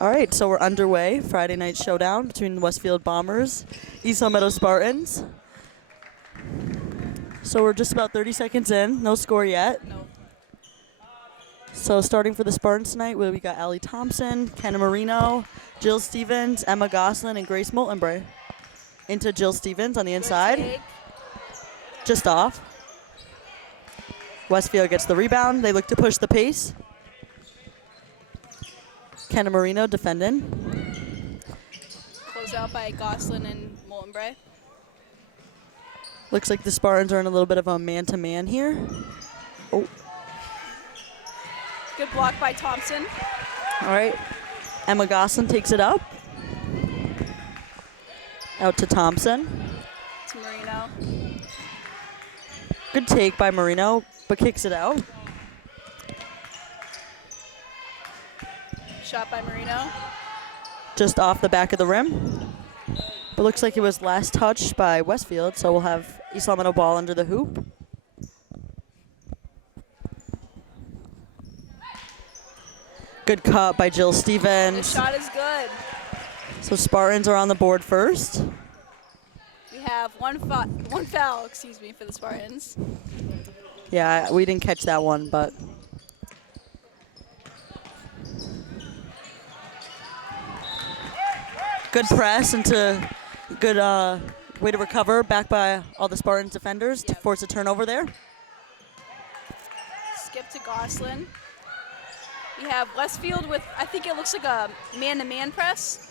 All right, so we're underway. Friday night showdown between the Westfield Bombers, East Meadow Spartans. So we're just about 30 seconds in. No score yet. No. So starting for the Spartans tonight, we got Allie Thompson, Kenna Marino, Jill Stevens, Emma Goslin, and Grace Moltenbray. Into Jill Stevens on the inside. Just off. Westfield gets the rebound. They look to push the pace. Kenna Marino defending. Close out by Goslin and Moltenbray. Looks like the Spartans are in a little bit of a man-to-man here. Oh. Good block by Thompson. All right. Emma Goslin takes it up. Out to Thompson. To Marino. Good take by Marino, but kicks it out. Shot by Marino. Just off the back of the rim. But looks like it was last touched by Westfield, so we'll have East Meadow ball under the hoop. Good cut by Jill Stevens. The shot is good. So Spartans are on the board first. We have one foul, for the Spartans. Yeah, we didn't catch that one, but good press into good way to recover back by all the Spartans defenders to force a turnover there. Skip to Goslin. We have Westfield with, I think it looks like a man-to-man press.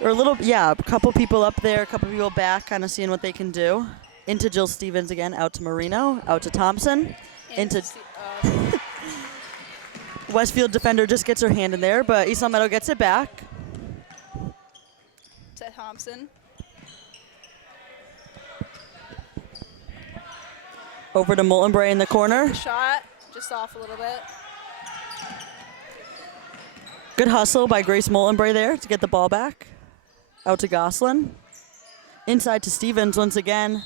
Or a little, yeah, a couple people up there, a couple people back, kind of seeing what they can do. Into Jill Stevens again, out to Marino, out to Thompson, into Westfield defender just gets her hand in there, but East Meadow gets it back. To Thompson. Over to Moltenbray in the corner. Shot, just off a little bit. Good hustle by Grace Moltenbray there to get the ball back. Out to Goslin. Inside to Stevens once again.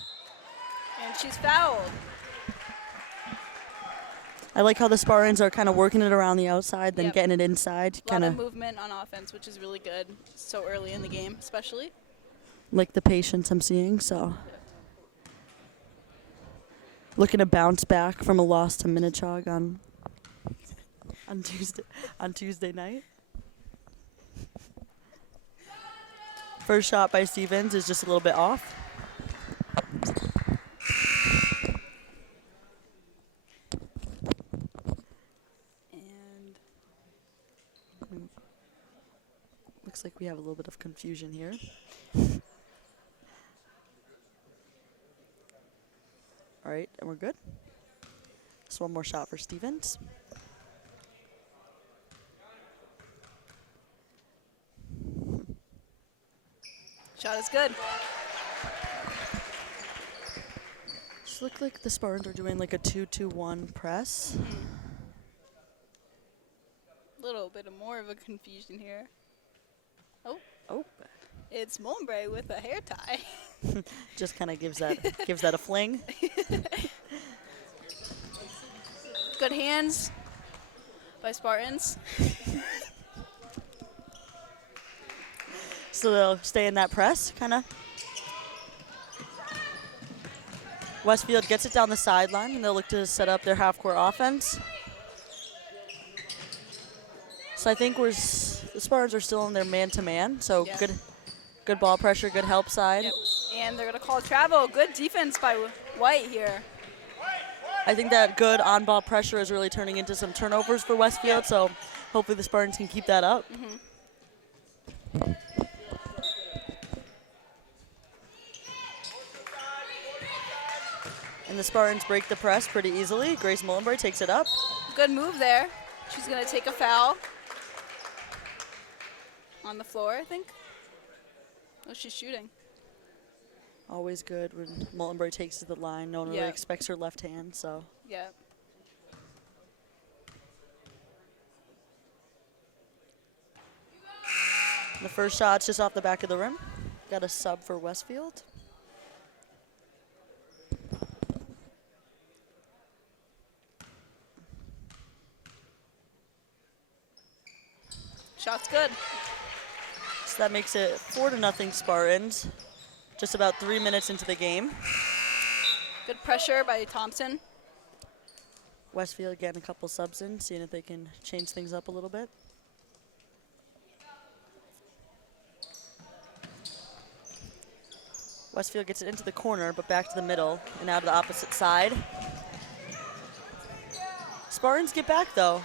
And she's fouled. I like how the Spartans are kind of working it around the outside, then getting it inside. A lot of movement on offense, which is really good so early in the game, especially. Like the patience I'm seeing, so. Looking to bounce back from a loss to Minnechaug on Tuesday night. First shot by Stevens is just a little bit off. And looks like we have a little bit of confusion here. All right, and we're good. Just one more shot for Stevens. shot is good. Just look like the Spartans are doing like a 2-2-1 press. A little bit more of a confusion here. Oh. It's Moltenbray with a hair tie. Just kind of gives that a fling. Good hands by Spartans. So they'll stay in that press, kind of. Westfield gets it down the sideline, and they'll look to set up their half-court offense. So I think the Spartans are still in their man-to-man, so good ball pressure, good help side. Yep. And they're going to call travel. Good defense by White here. I think that good on-ball pressure is really turning into some turnovers for Westfield, so hopefully the Spartans can keep that up. And the Spartans break the press pretty easily. Grace Moltenbray takes it up. Good move there. She's going to take a foul on the floor, I think. Oh, she's shooting. Always good when Moltenbray takes to the line. No one really expects her left hand, so. Yeah. The first shot's just off the back of the rim. Got a sub for Westfield. Shot's good. So that makes it 4-0 Spartans. Just about 3 minutes into the game. Good pressure by Thompson. Westfield getting a couple subs in, seeing if they can change things up a little bit. Westfield gets it into the corner, but back to the middle and out of the opposite side. Spartans get back, though.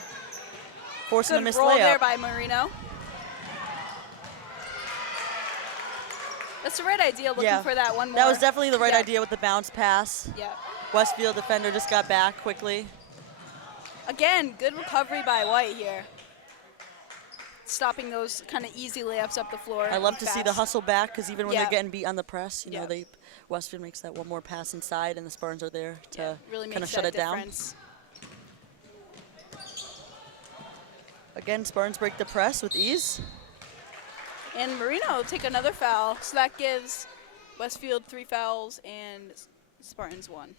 Forcing a Good missed roll layup. there by Marino. That's the right idea, looking for that one more. That was definitely the right Yeah. idea with the bounce pass. Yeah. Westfield defender just got back quickly. Again, good recovery by White here. Stopping those kind of easy layups up the floor. I love to see the fast. hustle back, because even when Yeah. they're getting beat on the press, you know, Yeah. Westfield makes that one more pass inside, and the Spartans are there to really kind of makes shut that it down. difference. Again, Spartans break the press with ease. And Marino will take another foul, so that gives Westfield 3 fouls and Spartans 1.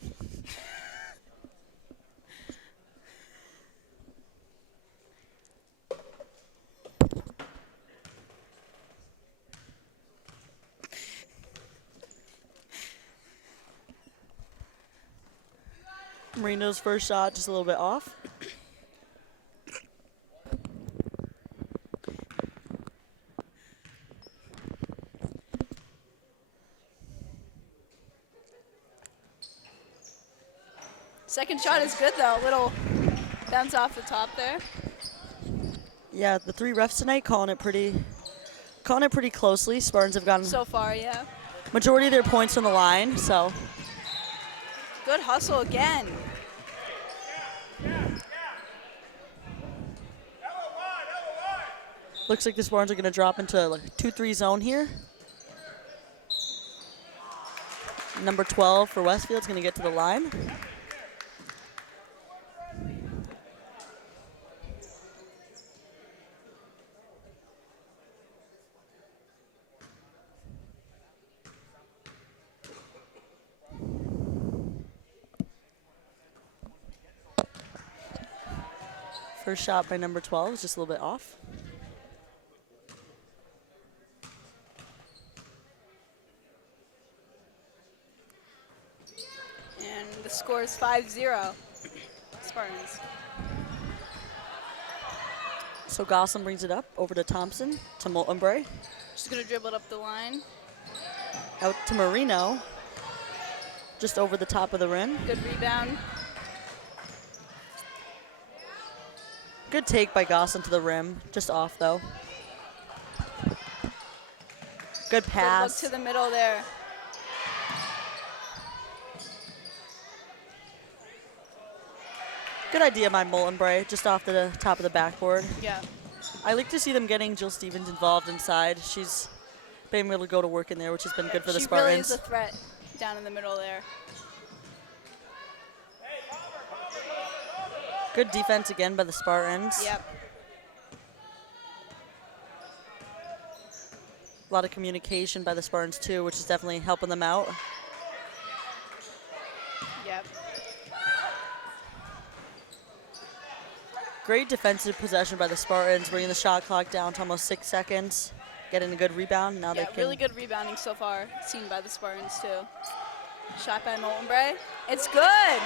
Marino's first shot just a little bit off. Second shot is good though, little bounce off the top there. Yeah, the 3 refs tonight calling it pretty closely. Spartans have gotten So far, yeah. majority of their points on the line, so Good hustle again. looks like the Spartans are going to drop into like a 2-3 zone here. Number 12 for Westfield is going to get to the line. First shot by number 12 is just a little bit off. And the score is 5-0, Spartans. So Gosselin brings it up over to Thompson, to Moltenbray, Just gonna dribble it up the line. out to Marino, just over the top of the rim. Good rebound. Good take by Gosselin to the rim, just off though. Good Good look pass. to the middle there. Good idea by Moltenbray, just off the top of the backboard. Yeah. I like to see them getting Jill Stevens involved inside. She's been able to go to work in there, which has been good for the She Spartans. really is a threat down in the middle there. Good defense again by the Spartans. Yep. A lot of communication by the Spartans too, which is definitely helping them out. Yep. Great defensive possession by the Spartans, bringing the shot clock down to almost 6 seconds. Getting a good rebound. Now Yeah, they can really good rebounding so far, seen by the Spartans too. Shot by Moltenbray. It's good.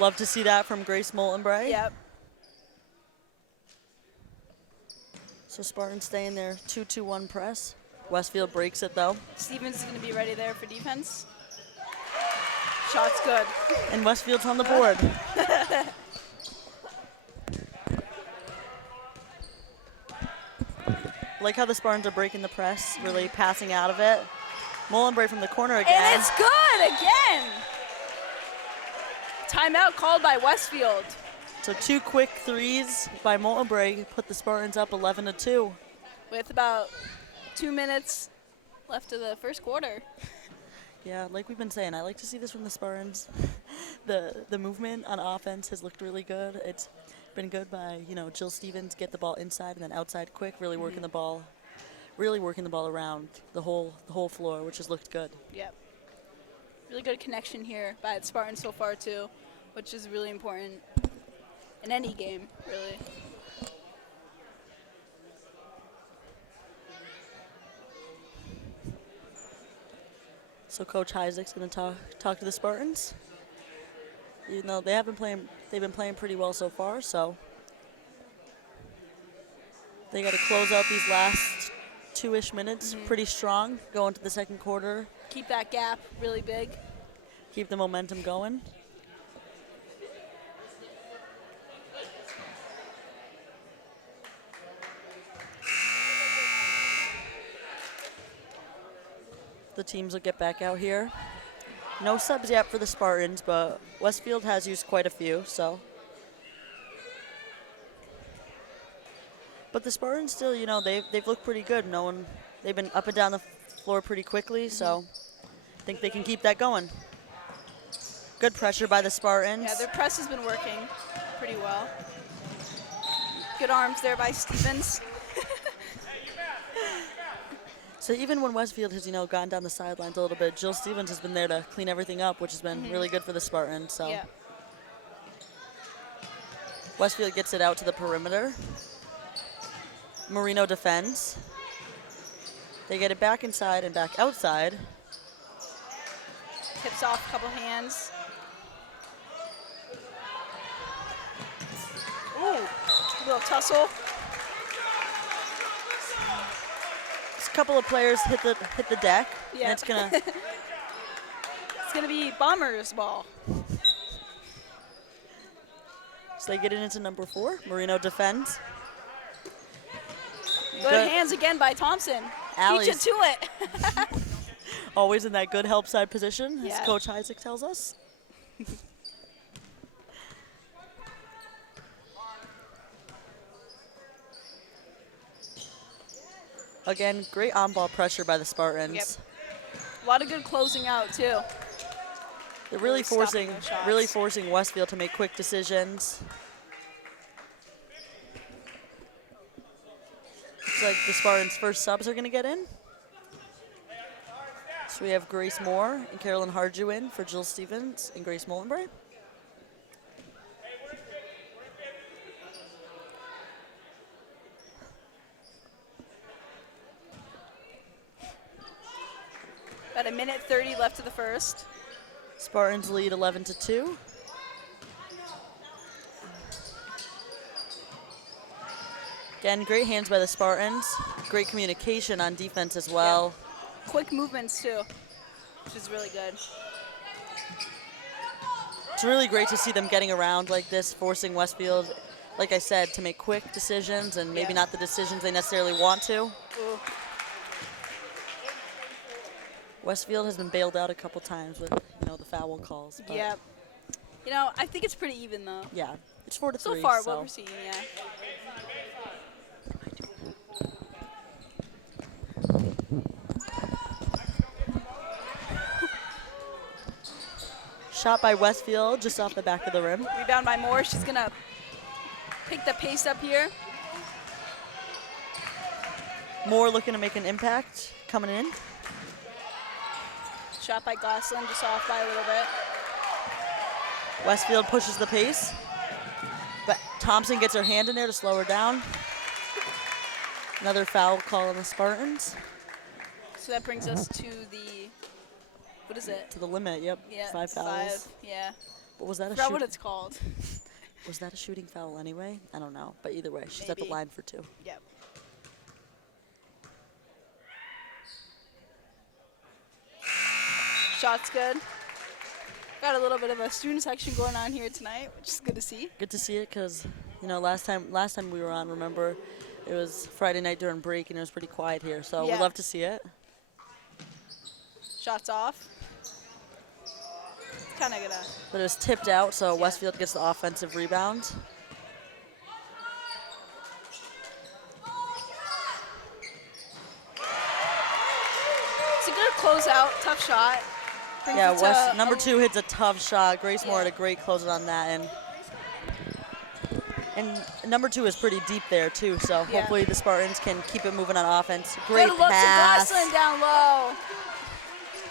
love to see that from Grace Moltenbray. Yep. So Spartans stay in their 2-2-1 press. Westfield breaks it though. Stevens is going to be ready there for defense. Shot's good. And Westfield's on the board. Like how the Spartans are breaking the press, really passing out of it. Moltenbray from the corner again. And it's good again. Timeout called by Westfield. So 2 quick threes by Moltenbray put the Spartans up 11-2. With about 2 minutes left of the first quarter. Yeah, like we've been saying, I like to see this from the Spartans. The movement on offense has looked really good. It's been good by, Jill Stevens get the ball inside and then outside quick, really working the ball around the whole floor, which has looked good. Yep. Really good connection here by the Spartans so far too, which is really important in any game, really. So Coach Heisek's going to talk to the Spartans. Even though they've been playing pretty well so far, so they got to close out these last 2-ish minutes pretty strong, go into the second quarter. Keep that gap really big. Keep the momentum going. The teams will get back out here. No subs yet for the Spartans, but Westfield has used quite a few, so. But the Spartans still, you know, they've looked pretty good. They've been up and down the floor pretty quickly, so I think they can keep that going. Good pressure by the Spartans. Yeah, their press has been working pretty well. Good arms there by Stevens. So even when Westfield has, you know, gone down the sidelines a little bit, Jill Stevens has been there to clean everything up, which has been really good for the Spartans. So Yeah. Westfield gets it out to the perimeter. Marino defends. They get it back inside and back outside. Tips off a couple hands. Ooh, a little tussle. A couple of players hit the deck. Yeah. And it's gonna It's gonna be Bombers ball. so they get it into number 4. Marino defends. Good hands again by Thompson. Allie's Teach it to it. always in that good help side position, as Yeah. Coach Heisek tells us. Again, great on-ball pressure by the Spartans. Yep. A lot of good closing out too. They're Really stopping those shots. forcing Westfield to make quick decisions. Looks like the Spartans' first subs are going to get in. So we have Grace Moore and Carolyn Harju in for Jill Stevens and Grace Mullenbray. About 1:30 left of the first. Spartans lead 11-2. Again, great hands by the Spartans. Great communication on defense as well. Quick movements too, which is really good. It's really great to see them getting around like this, forcing Westfield, like I said, to make quick decisions and maybe not the decisions they necessarily want to. Ooh. Westfield has been bailed out a couple times with, you know, the foul calls. But Yeah. You know, I think it's pretty even though. yeah, it's 4-3. So far, what we're seeing, yeah. Shot by Westfield, just off the back of the rim. Rebound by Moore. She's gonna pick the pace up here. Moore looking to make an impact, coming in. Shot by Gosselin, just off by a little bit. Westfield pushes the pace, but Thompson gets her hand in there to slow her down. Another foul call on the Spartans. So that brings us to the, what is it? To the limit, yep. Yeah, 5 fouls. yeah. But was that a I forgot what it's called. Was that a shooting foul anyway? I don't know. But either way, she's at the Maybe. line for 2. Yep. Shot's good. Got a little bit of a student section going on here tonight, which is good to see. Good to see it because, you know, last time we were on, remember, it was Friday night during break and it was pretty quiet here. So Yeah. we'd love to see it. Shots off. It's kind of gonna. But it was tipped out, so Westfield gets the offensive rebound. It's a good closeout, tough shot. Brings Yeah, it to number a- 2 hits a tough shot. Grace Moore Yeah. had a great closeout on that, and number 2 is pretty deep there too. So Yeah. hopefully the Spartans can keep it moving on offense. Great Good look pass. to Gosselin down low.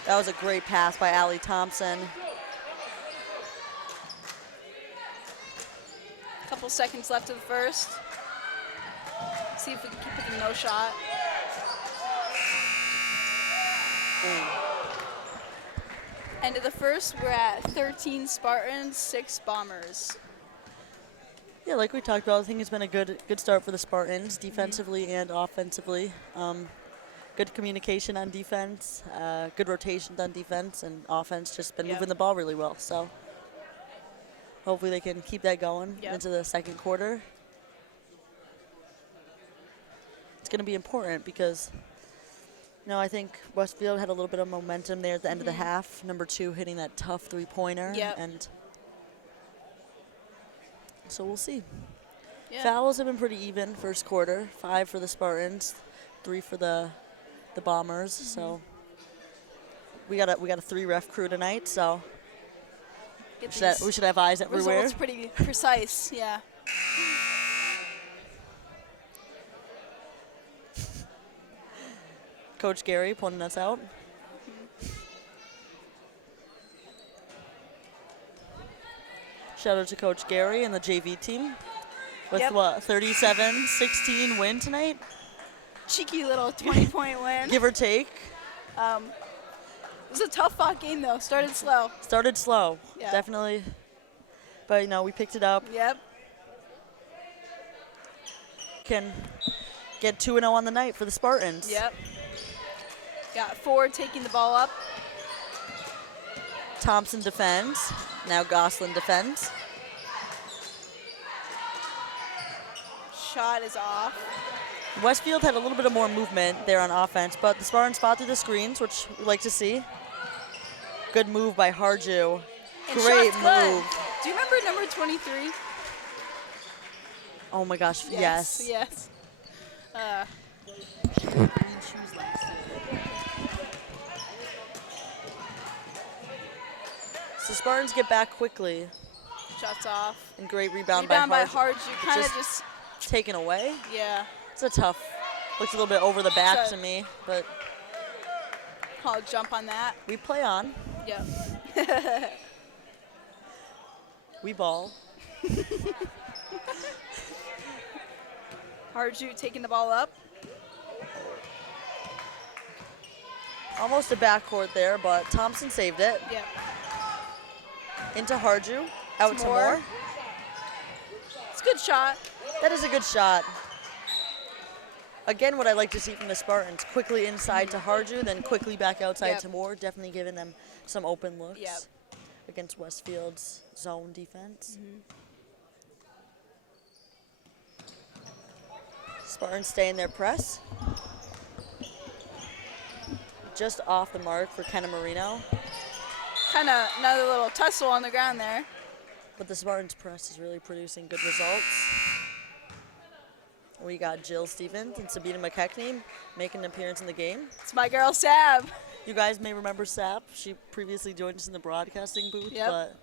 That was a great pass by Allie Thompson. Couple seconds left of the first. See if we can keep it to no shot. End of the first, we're at 13 Spartans, 6 Bombers. Yeah, like we talked about, I think it's been a good start for the Spartans, defensively and offensively. Good communication on defense, good rotations on defense, and offense just been moving the ball really well. So hopefully they can keep that going into the second quarter. It's going to be important because, I think Westfield had a little bit of momentum there at the end of the half. Number 2 hitting that tough three-pointer. And so we'll see. Fouls have been pretty even first quarter. 5 for the Spartans, 3 for the Bombers. So we got a 3-ref crew tonight. So we should have eyes everywhere. Results pretty precise. Yeah. Coach Gary pointing us out. Shout out to Coach Gary and the JV team with 37-16 win tonight? Cheeky little 20-point win. Give or take. It was a tough fought game though. Started slow. Definitely. But we picked it up. Yep. Can get 2-0 on the night for the Spartans. Yep. Got Ford taking the ball up. Thompson defends. Now Gosselin defends. Shot is off. Westfield had a little bit of more movement there on offense, but the Spartans fought through the screens, which we like to see. Good move by Harju. And Great move. Do you remember number 23? Oh my gosh, yes. Yes. So Spartans get back quickly. Shots off. And great rebound by Harju. Harju. Kind of just taken away. Yeah. It's a tough. Looks a little bit over the back to me, but I'll jump on that. We play on. Yep. We ball. Harju taking the ball up. Almost a backcourt there, but Thompson saved it. Yep. Into Harju. Out to Moore. It's a good shot. That is a good shot. Again, what I like to see from the Spartans, quickly inside to Harju, then quickly back outside to Moore, definitely giving them some open looks against Westfield's zone defense. Spartans stay in their press. Just off the mark for Kenna Marino. Kind of another little tussle on the ground there. But the Spartans press is really producing good results. We got Jill Stevens and Sabina McKechnie making an appearance in the game. It's my girl, Sab. You guys may remember Sab. She previously joined us in the broadcasting booth, but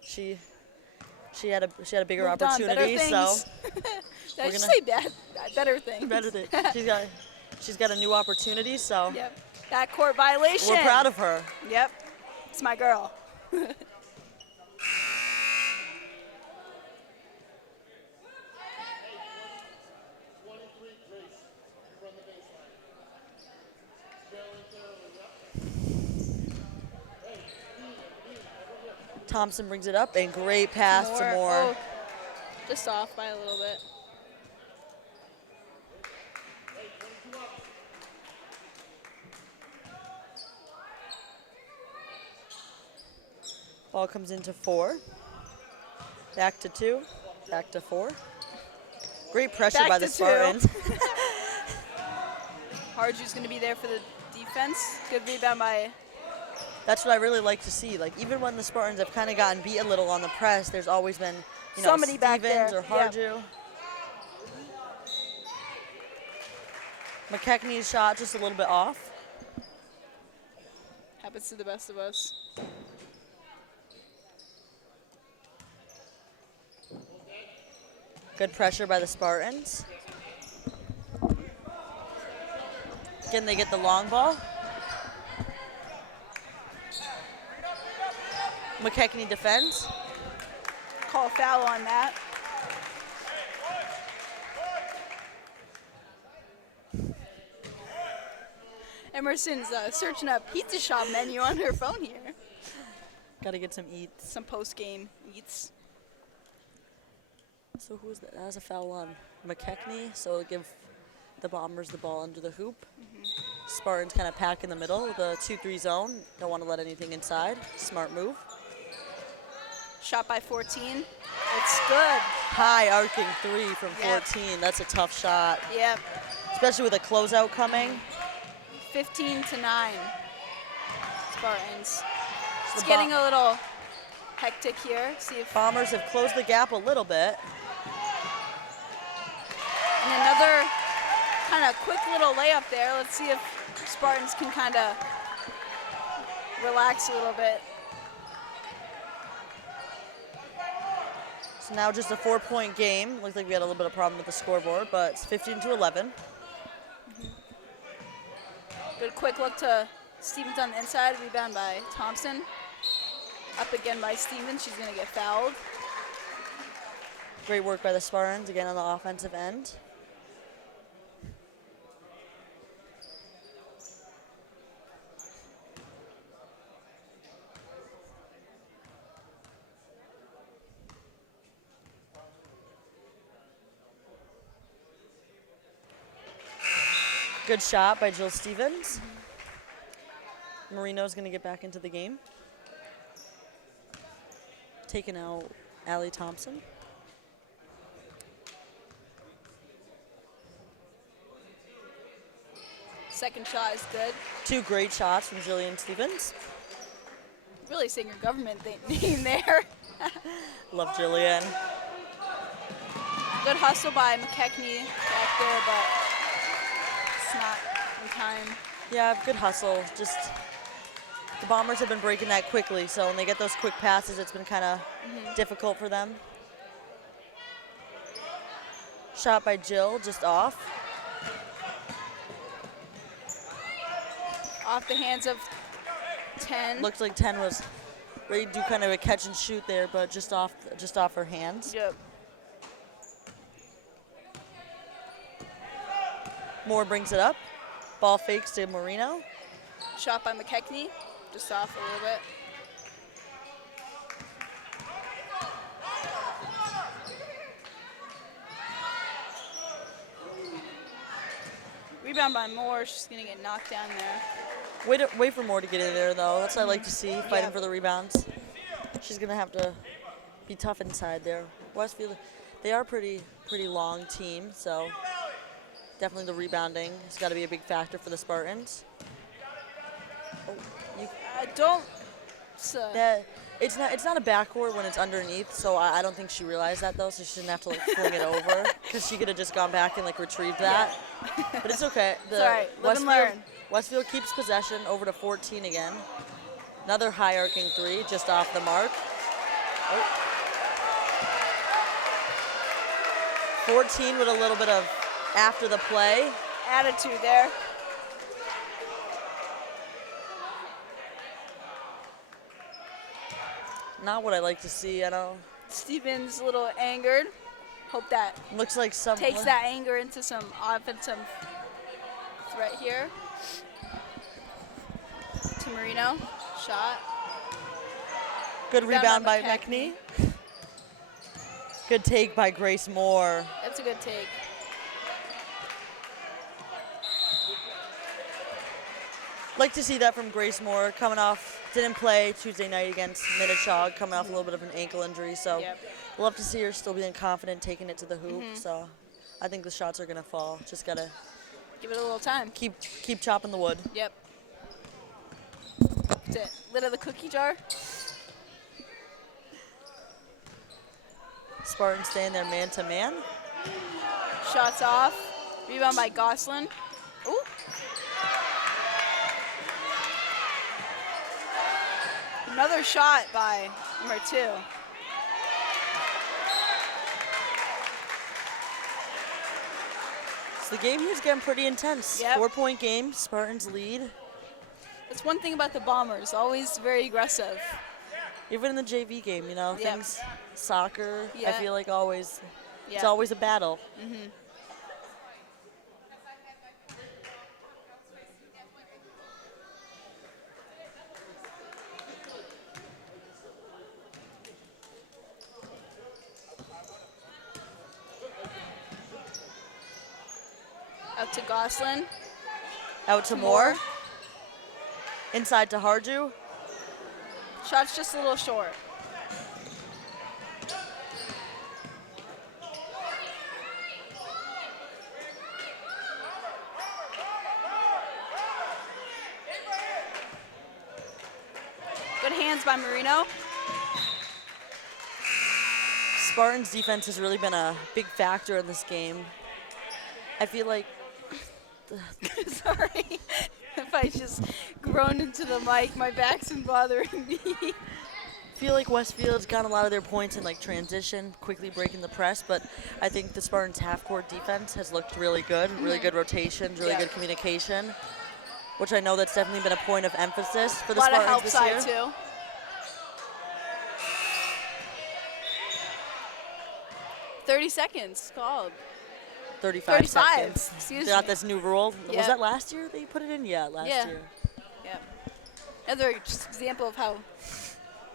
she had a bigger opportunity. So Did I just say better things? Better things. She's got a new opportunity. So that court violation. We're proud of her. Yep, it's my girl. Thompson brings it up, and great pass to Moore. Oh, just off by a little bit. Ball comes into 4. Back to 2. Back to 4. Great pressure by the Spartans. Harju's going to be there for the defense. Good rebound by... That's what I really like to see. Like, even when the Spartans have kind of gotten beat a little on the press, there's always been, somebody back there Stevens or Harju. McKechnie's shot just a little bit off. Happens to the best of us. Good pressure by the Spartans. Again, they get the long ball. McKechnie defends. Call a foul on that. Emerson's searching a pizza shop menu on her phone here. Got to get some eats. Some post-game eats. So who is that? That was a foul on McKechnie, so it'll give the Bombers the ball under the hoop. Spartans kind of pack in the middle with a 2-3 zone. Don't want to let anything inside. Smart move. Shot by 14. It's good. High arcing 3 from Yep. 14. That's a tough shot, Yep. especially with a closeout coming. 15-9. Spartans. It's The getting a little hectic here. See if Bombers have closed the gap a little bit. and another kind of quick little layup there. Let's see if Spartans can kind of relax a little bit. So now just a 4-point game. Looks like we had a little bit of problem with the scoreboard, but it's 15-11. Good quick look to Stevens on the inside. Rebound by Thompson. Up again by Stevens. She's going to get fouled. Great work by the Spartans, again on the offensive end. Good shot by Jill Stevens. Marino's going to get back into the game. Taking out Allie Thompson. Second shot is good. 2 great shots from Jillian Stevens. Really saying your government name there. Love Jillian. Good hustle by McKechnie back there, but it's not in time. Yeah, good hustle. Just the Bombers have been breaking that quickly, so when they get those quick passes, it's been kind of difficult for them. Shot by Jill, just off. Off the hands of 10. Looks like 10 was ready to do kind of a catch and shoot there, but just off her hands. Yep. Moore brings it up. Ball fakes to Marino. Shot by McKechnie, just off a little bit. Rebound by Moore. She's going to get knocked down there. Wait for Moore to get in there, though. That's what I like to see, fighting Yep. for the rebounds. She's going to have to be tough inside there. Westfield, they are pretty long team, so definitely the rebounding has got to be a big factor for the Spartans. Oh, Don't. it's not a backcourt when it's underneath, so I don't think she realized that, though, so she didn't have to like fling it over, because she could have just gone back and like retrieved that. But it's okay. It's all right. Live and learn. Westfield keeps possession over to 14 again. Another high arcing 3 just off the mark. Oh. 14 with a little bit of after the play. Attitude there. Not what I like to see. I know. Stevens a little angered. Hope that Looks like some takes that anger into some offensive threat here. To Marino. Shot. Good rebound by McKechnie. McKechnie. Good take by Grace Moore. That's a good take. Like to see that from Grace Moore, coming off, didn't play Tuesday night against Minnetonka, coming off a little bit of an ankle injury. So Yep. love to see her still being confident, taking it to the hoop. So I think the shots are gonna fall. Just gotta Give it a little time. keep chopping the wood. Yep. That's it. Lid of the cookie jar. Spartans staying there man to man. Shots off. Rebound by Gosselin. Ooh. Another shot by number 2. So the game here's getting pretty intense. Yep. 4-point game. Spartans lead. That's one thing about the Bombers. Always very aggressive. Even in the JV game, you know, Yep. things, soccer, I Yeah. feel like always, it's Yep. always a battle. Out to Gosselin. Out to Moore. Inside to Harju. Shot's just a little short. Good hands by Marino. Spartans' defense has really been a big factor in this game. I feel like Sorry if I just groaned into the mic. My back's been bothering me. I feel like Westfield's gotten a lot of their points in like transition, quickly breaking the press, but I think the Spartans' half-court defense has looked really good, really good rotations, really good communication, which I know that's definitely been a point of emphasis for the Spartans Spartans this year. A lot of help side too. 30 seconds called. 35 seconds. Excuse They got me. this new rule. Yep. Was that last year they put it in? Yeah, last year. Yeah. Another just example of how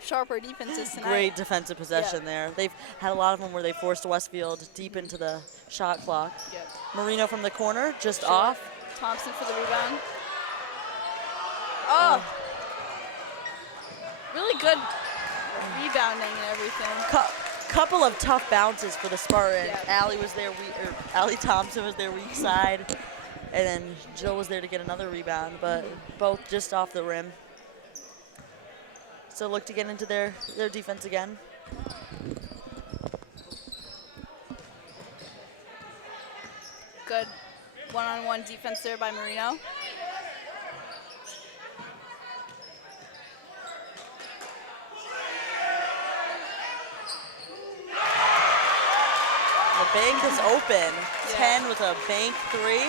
sharp our defense is tonight. Great defensive possession there. They've had a lot of them where they forced Westfield deep into the shot clock. Yep. Marino from the corner, just Short. off. Thompson for the rebound. Oh. Really good rebounding and everything. Couple of tough bounces for the Spartans. Yeah. Allie was there, Allie Thompson was their weak side, and then Jill was there to get another rebound, but both just off the rim. So look to get into their defense again. Good one-on-one defense there by Marino. The bank is open. Yeah. 10 with a bank 3.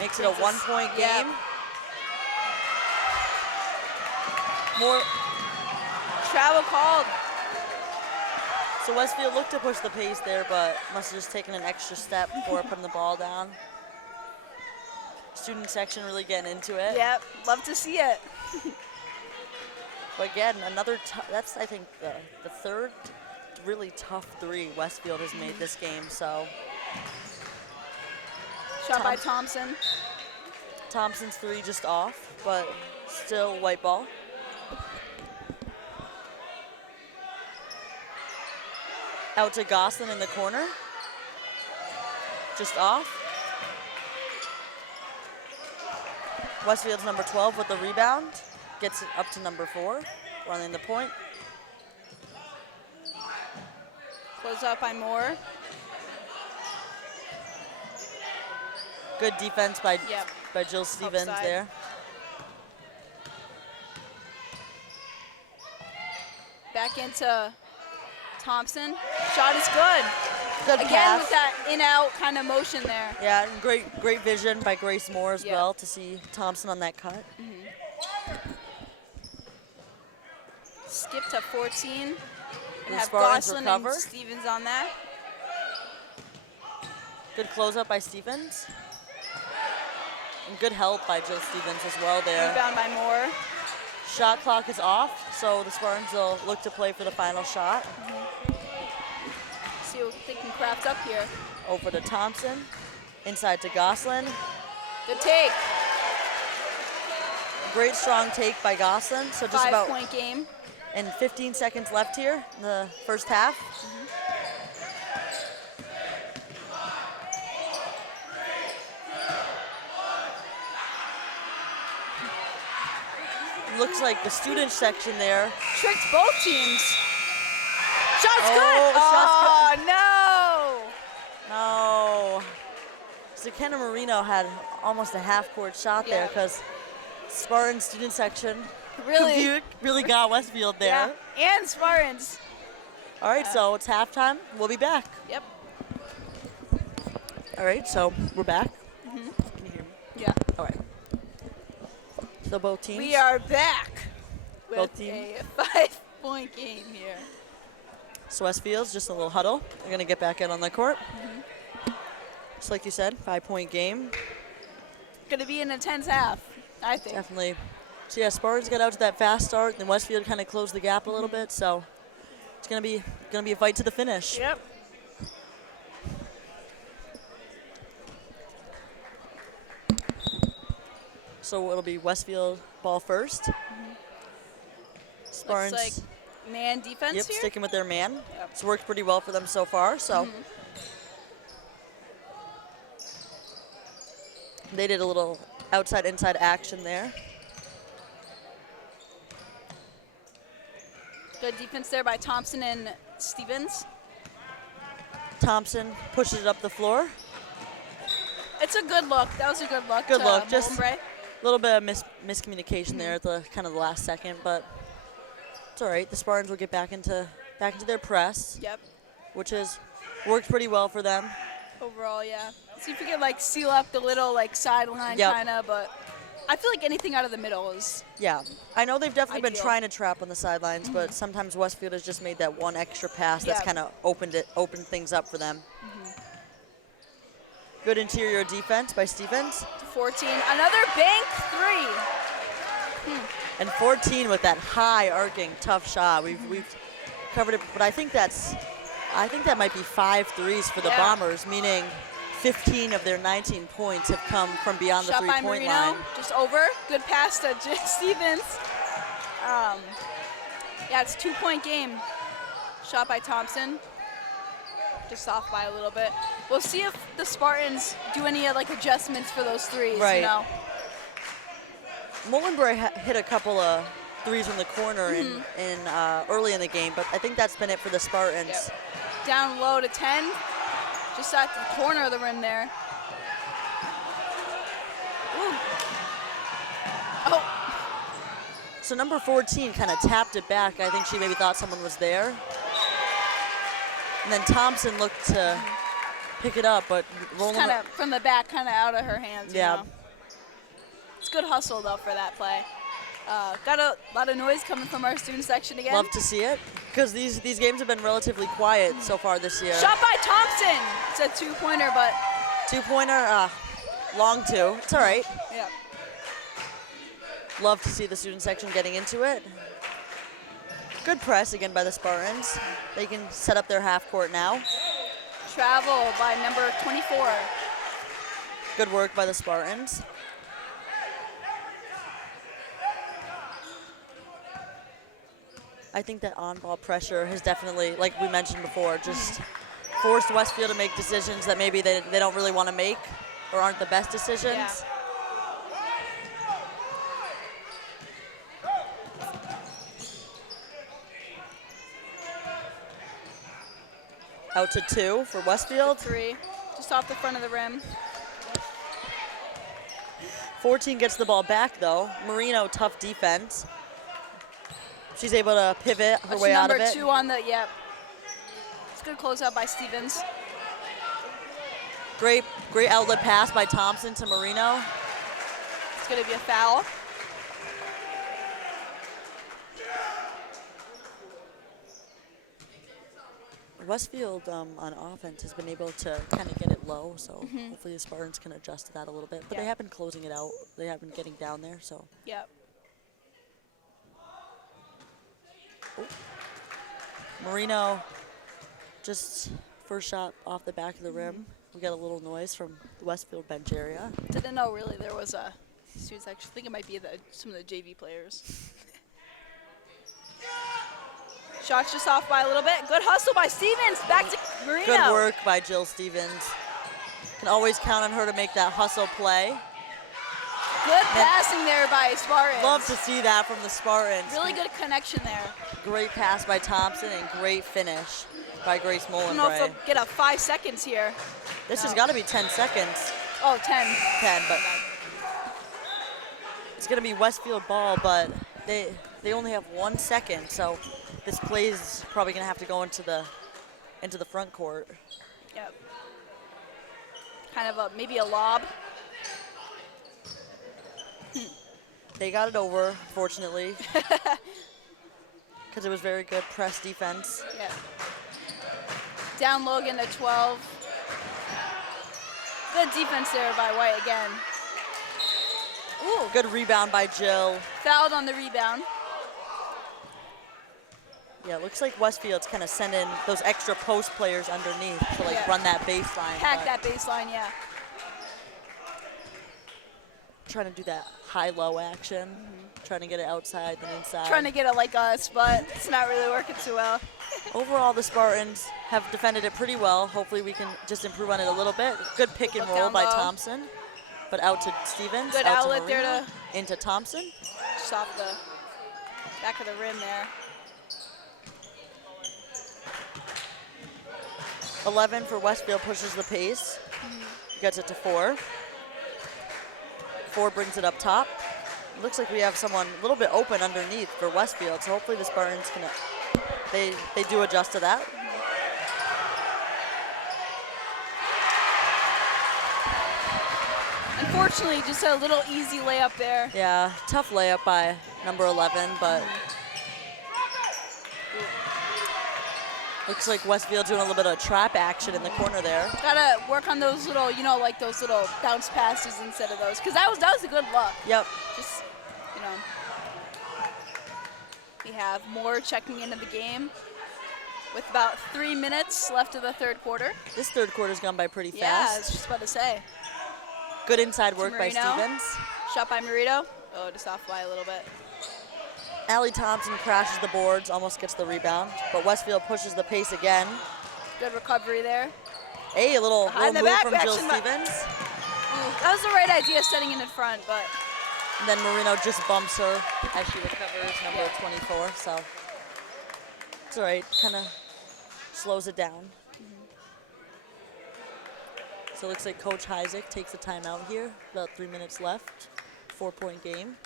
Makes it a 1-point game. Yeah. More. Travel called. So Westfield looked to push the pace there, but must have just taken an extra step before putting the ball down. Student section really getting into it. Yep, love to see it. But again, that's I think the third really tough 3 Westfield has made this game. So Shot by Thompson. Thompson's 3 just off, but still white ball. Out to Gosselin in the corner. Just off. Westfield's number 12 with the rebound. Gets it up to number 4, running the point. Close out by Moore. Good defense by Jill Help Stevens side. there. Back into Thompson. Shot is good. Good Again pass. with that in-out kind of motion there. Yeah, and great vision by Grace Moore as Yeah. well to see Thompson on that cut. Skip to 14. And The have Spartans Gosselin recover. and Stevens on that. Good closeout by Stevens. And good help by Jill Stevens as well there. Rebound by Moore. Shot clock is off, so the Spartans will look to play for the final shot. See what they can craft up here. Over to Thompson. Inside to Gosselin. Good take. Great strong take by Gosselin. So just about 5-point game. and 15 seconds left here in the first half. Looks like the student section there. Tricked both teams. Shot's good. Oh, shot's Oh, no. No. So Kenna Marino had almost a half-court shot there Yeah. because Spartan student section Really? got Westfield there. Yeah. And Spartans. All right, so it's halftime. We'll be back. Yep. All right, so we're back. Can you hear me? Yeah. All right. So both teams. We are back with Both teams. a 5-point game here. So Westfield's just a little huddle. They're going to get back out on the court. Just like you said, 5-point game. Going to be an intense half, I think. Definitely. So yeah, Spartans got out to that fast start, then Westfield kind of closed the gap a little bit. So it's going to be a fight to the finish. Yep. So it'll be Westfield ball first. Spartans. Looks like man defense Yep, here. sticking with their man. Yep. It's worked pretty well for them so far. So they did a little outside-inside action there. Good defense there by Thompson and Stevens. Thompson pushes it up the floor. It's a good look. That was a good look. Good to look. Just Molenbray. a little bit of miscommunication there at the kind of the last second, but it's all right. The Spartans will get back into their press, Yep. which has worked pretty well for them. Overall, yeah. See if we can like seal up the little like sideline Yep. kind of, but I feel like anything out of the middle is Yeah, I know they've definitely been Ideal. trying to trap on the sidelines, but sometimes Westfield has just made that one extra pass that's Yeah. kind of opened things up for them. Good interior defense by Stevens. 14. Another bank 3. And 14 with that high arcing tough shot. We've covered it, but I think that might be 5 threes for the Yeah. Bombers, meaning 15 of their 19 points have come from beyond the Shot by three-point Marino, line. just over. Good pass to Stevens. Yeah, it's a 2-point game. Shot by Thompson. Just off by a little bit. We'll see if the Spartans do any like adjustments for those threes. Right. You know? Molenbray hit a couple of threes from the corner in early in the game, but I think that's been it for the Spartans. Yep. Down low to 10. Just at the corner of the rim there. Ooh. Oh, So number 14 kind of tapped it back. I think she maybe thought someone was there. And then Thompson looked to pick it up, but rolling kind of from the back, kind of out of her hands. Yeah. You know? It's good hustle though for that play. Got a lot of noise coming from our student section again. love to see it, because these games have been relatively quiet so far this year. Shot by Thompson. It's a 2-pointer, but Two-pointer, long two. It's all right. yeah. Love to see the student section getting into it. Good press again by the Spartans. They can set up their half court now. Travel by number 24. Good work by the Spartans. I think that on-ball pressure has definitely, like we mentioned before, just forced Westfield to make decisions that maybe they don't really want to make or aren't the best decisions. Yeah. Out to 2 for Westfield. 3. Just off the front of the rim. 14 gets the ball back, though. Marino, tough defense. She's able to pivot her That's way out of number it. 2 on the, yep. It's a good closeout by Stevens. Great outlet pass by Thompson to Marino. It's going to be a foul. Westfield on offense has been able to kind of get it low, so hopefully the Spartans can adjust to that a little bit. But Yeah. they have been closing it out. They have been getting down there, so. Yep. Marino, just first shot off the back of the rim. We got a little noise from the Westfield bench area. Didn't know really there was a students. I think it might be some of the JV players. Shots just off by a little bit. Good hustle by Stevens. Back to Marino. Good work by Jill Stevens. Can always count on her to make that hustle play. Good passing there by Spartans. Love to see that from the Spartans. Really good connection there. Great pass by Thompson and great finish by Grace I don't know if Molenbray. they'll get a 5 seconds here. This has No. got to be 10 seconds. Oh, 10. 10, but it's going to be Westfield ball, but they only have 1 second, so this play is probably going to have to go into the front court. Yep. Kind of maybe a lob. They got it over, fortunately, because it was very good press defense. Yeah. Down Logan to 12. Good defense there by White again. Ooh, Good rebound by Jill. fouled on the rebound. Yeah, it looks like Westfield's kind of sending those extra post players underneath to like Yeah. run that baseline. Pack but that baseline, yeah. trying to do that high-low action, trying to get it outside then inside. Trying to get it like us, but it's not really working too well. Overall, the Spartans have defended it pretty well. Hopefully we can just improve on it a little bit. Good pick and Look roll down by low. Thompson, but out to Stevens, Good out outlet to there Marino, to into Thompson. just off the back of the rim there. 11 for Westfield pushes the pace, gets it to 4. 4 brings it up top. Looks like we have someone a little bit open underneath for Westfield, so hopefully the Spartans can, they do adjust to that. Unfortunately, just a little easy layup there. Yeah, tough layup by number 11, but looks like Westfield's doing a little bit of trap action in the corner there. Gotta work on those little, you know, like those little bounce passes instead of those, because that was a good look. Yep. Just, you know, we have Moore checking into the game with about 3 minutes left of the third quarter. This third quarter's gone by pretty Yeah, I fast. was just about to say. Good inside work by Marino. Stevens. Shot by Marino. Oh, just off by a little bit. Allie Thompson crashes the boards, almost gets the rebound, but Westfield pushes the pace again. Good recovery there. A little Behind the move back from Jill action by- Stevens. Ooh, that was the right idea, setting it in front, but And then Marino just bumps her as she recovers, number 24. So it's all right, kind of slows it down. So it looks like Coach Heisek takes a timeout here. About 3 minutes left. 4-point game.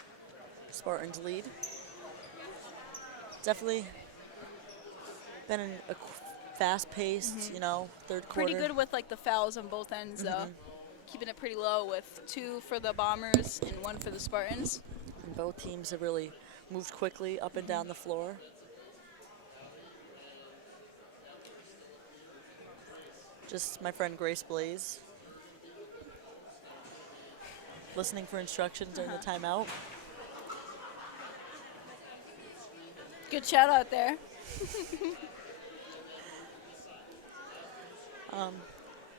Spartans lead. Definitely been a fast-paced, you know, third quarter. pretty good with like the fouls on both ends, though. Keeping it pretty low with 2 for the Bombers and 1 for the Spartans. And both teams have really moved quickly up and down the floor. Just my friend Grace Blaze listening for instructions during the timeout. Good shout out there.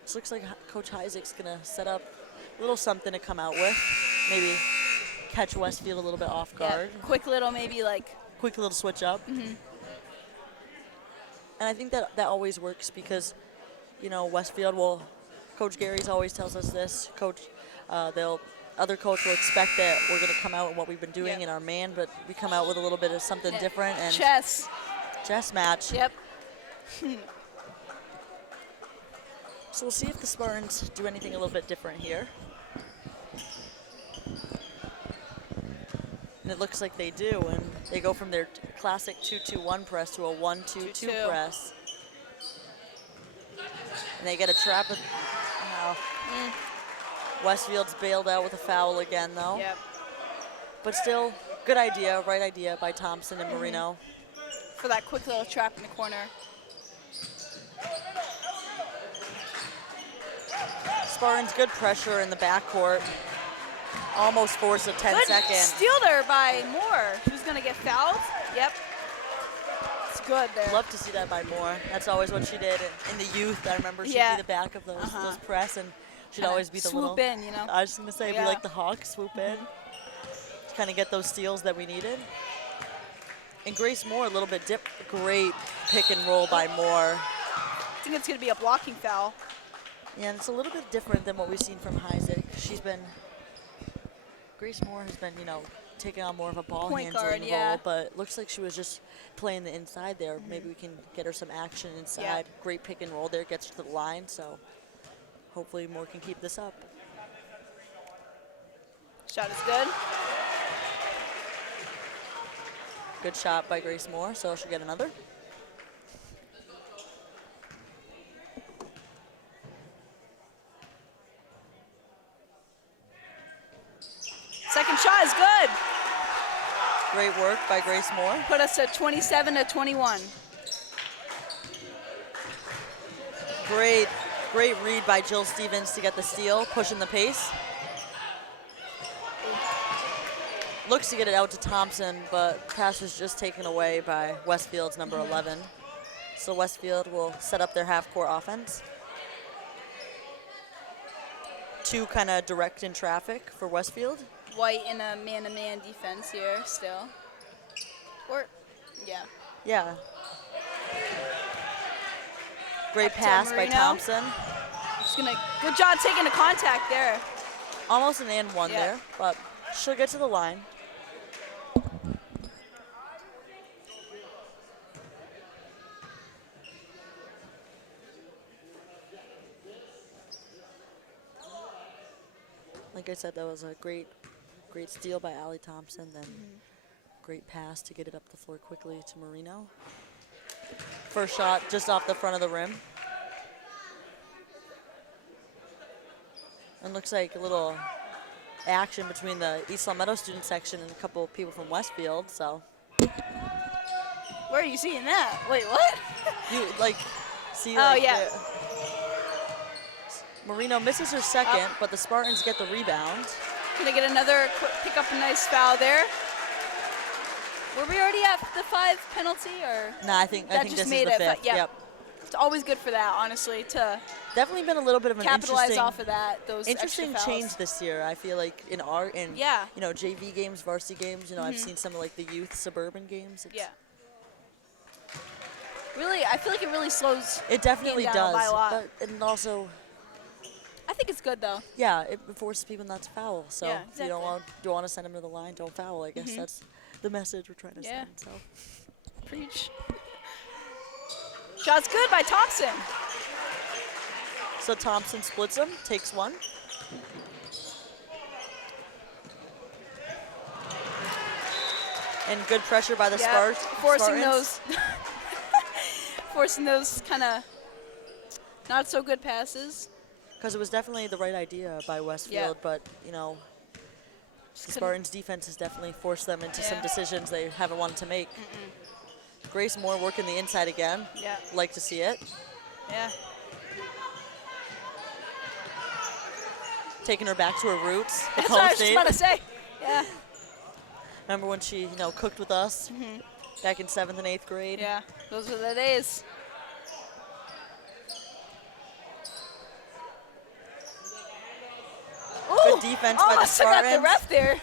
This looks like Coach Heisek's going to set up a little something to come out with. Maybe catch Westfield a little bit off guard. Yeah, quick little maybe like. Quick little switch up. And I think that always works because, you know, Westfield will, Coach Gary's always tells us this, other coach will expect that we're going to come out with what we've been doing in our man, but we come out with a little bit of something different. And Chess match. Yep. So we'll see if the Spartans do anything a little bit different here. And it looks like they do, and they go from their classic 2-2-1 press to a 1-2-2 press. And they get a trap. Westfield's bailed out with a foul again, though. Yep. But still, good idea, right idea by Thompson and Marino. For that quick little trap in the corner. Spartans, good pressure in the backcourt. Almost forced a 10-second. Good steal there by Moore. Who's going to get fouled? Yep. It's good there. Love to see that by Moore. That's always what she did in the youth. I remember she'd be the back of those press, and she'd Kinda always be the swoop in, you know. I was just going to say, be like the hawk, swoop in. To kind of get those steals that we needed. And Grace Moore, a little bit great pick and roll by Moore. I think it's going to be a blocking foul. Yeah, and it's a little bit different than what we've seen from Heisek. Grace Moore has been, you know, taking on more of a ball handling role, but looks like she was just playing the inside there. Maybe we can get her some action inside. Great pick and roll there, gets to the line, so hopefully Moore can keep this up. Shot is good. Good shot by Grace Moore, so she'll get another. Second shot is good. Great work by Grace Moore. Put us at 27-21. Great read by Jill Stevens to get the steal, pushing the pace. Looks to get it out to Thompson, but pass was just taken away by Westfield's number 11. So Westfield will set up their half-court offense. 2 kind of direct in traffic for Westfield. White in a man-to-man defense here still. Or, yeah. Yeah. Great Up to pass by Marino. Thompson. Just gonna, good job taking the contact there. Almost an and one Yeah. there, but she'll get to the line. Like I said, that was a great steal by Allie Thompson. Then great pass to get it up the floor quickly to Marino. First shot just off the front of the rim. And looks like a little action between the East Meadow student section and a couple of people from Westfield. So Where are you seeing that? Wait, what? you like see. Oh, Like, yeah. Marino misses her second, but the Spartans get the rebound. Gonna get another, pick up a nice foul there. Were we already at the 5 penalty, or? Nah, I think That this just is made the it, but fifth. yeah. Yep. It's always good for that, honestly, to Definitely been a little bit of an capitalize off of that, those interesting extra fouls. change this year. I feel like in Yeah. you know, JV games, varsity games. You know, I've seen some of like the youth suburban games. It's, Yeah. Really, I feel like it really slows It definitely game down does. by a lot. But and also, I think it's good, though. yeah, it forces people not to foul. So Yeah, if you don't exactly. want to send them to the line, don't foul. I guess that's the message we're trying to Yeah. send. So Preach. Shot's good by Thompson. so Thompson splits them, takes one. And good pressure by the Yeah, forcing Spartans. those, forcing those kind of not so good passes. Because it was definitely the right idea by Westfield, but, you know, Just the couldn't- Spartans' defense has definitely forced them into some Yeah. decisions they haven't wanted to make. Grace Moore working the inside again. Yeah, Like to see it. yeah. Taking her back to her roots. That's what I was just about to say. Yeah, Remember when she, you know, cooked with us back in 7th and 8th grade? yeah. Those were the days. Good defense by the Almost took out the Spartans. ref there.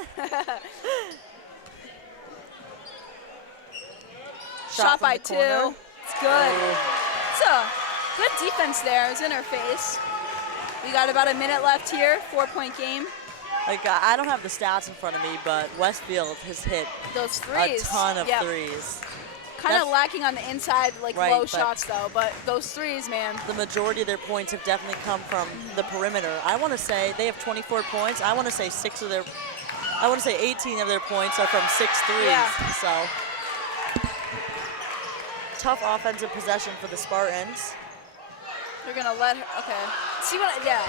Shot from by the corner. 2. It's good. Ooh. It's a good defense there. It's in her face. We got about a minute left here. 4-point game. Like, I don't have the stats in front of me, but Westfield has hit Those threes. a ton of Yep. threes. Kind of That's- lacking on the inside, like Right, low but- shots though. But those threes, man. The majority of their points have definitely come from the perimeter. I want to say they have 24 points. I want to say 18 of their points are from 6 threes. Yeah. So tough offensive possession for the Spartans. They're gonna let her. Okay. See what? Yeah.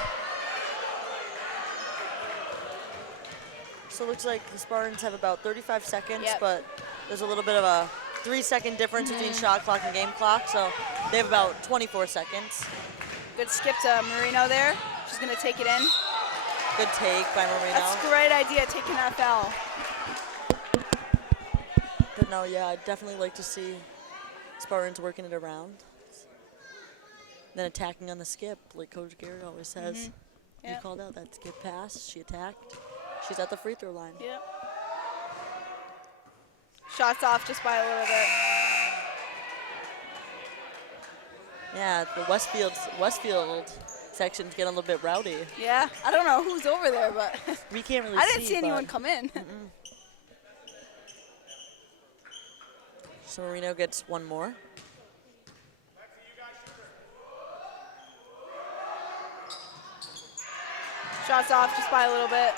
So it looks like the Spartans have about 35 seconds, Yep. but there's a little bit of a 3-second difference between shot clock and game clock. So they have about 24 seconds. Good skip to Marino there. She's gonna take it in. Good take by Marino. That's a great idea, taking that foul. But no, yeah, I'd definitely like to see Spartans working it around. Then attacking on the skip, like Coach Gary always says. You Yep. called out that skip pass. She attacked. She's at the free throw line. Yep. Shots off just by a little bit. Yeah, the Westfield section's getting a little bit rowdy. Yeah. I don't know who's over there, but We can't really I didn't see anyone but- come in. So Marino gets one more. Shots off just by a little bit.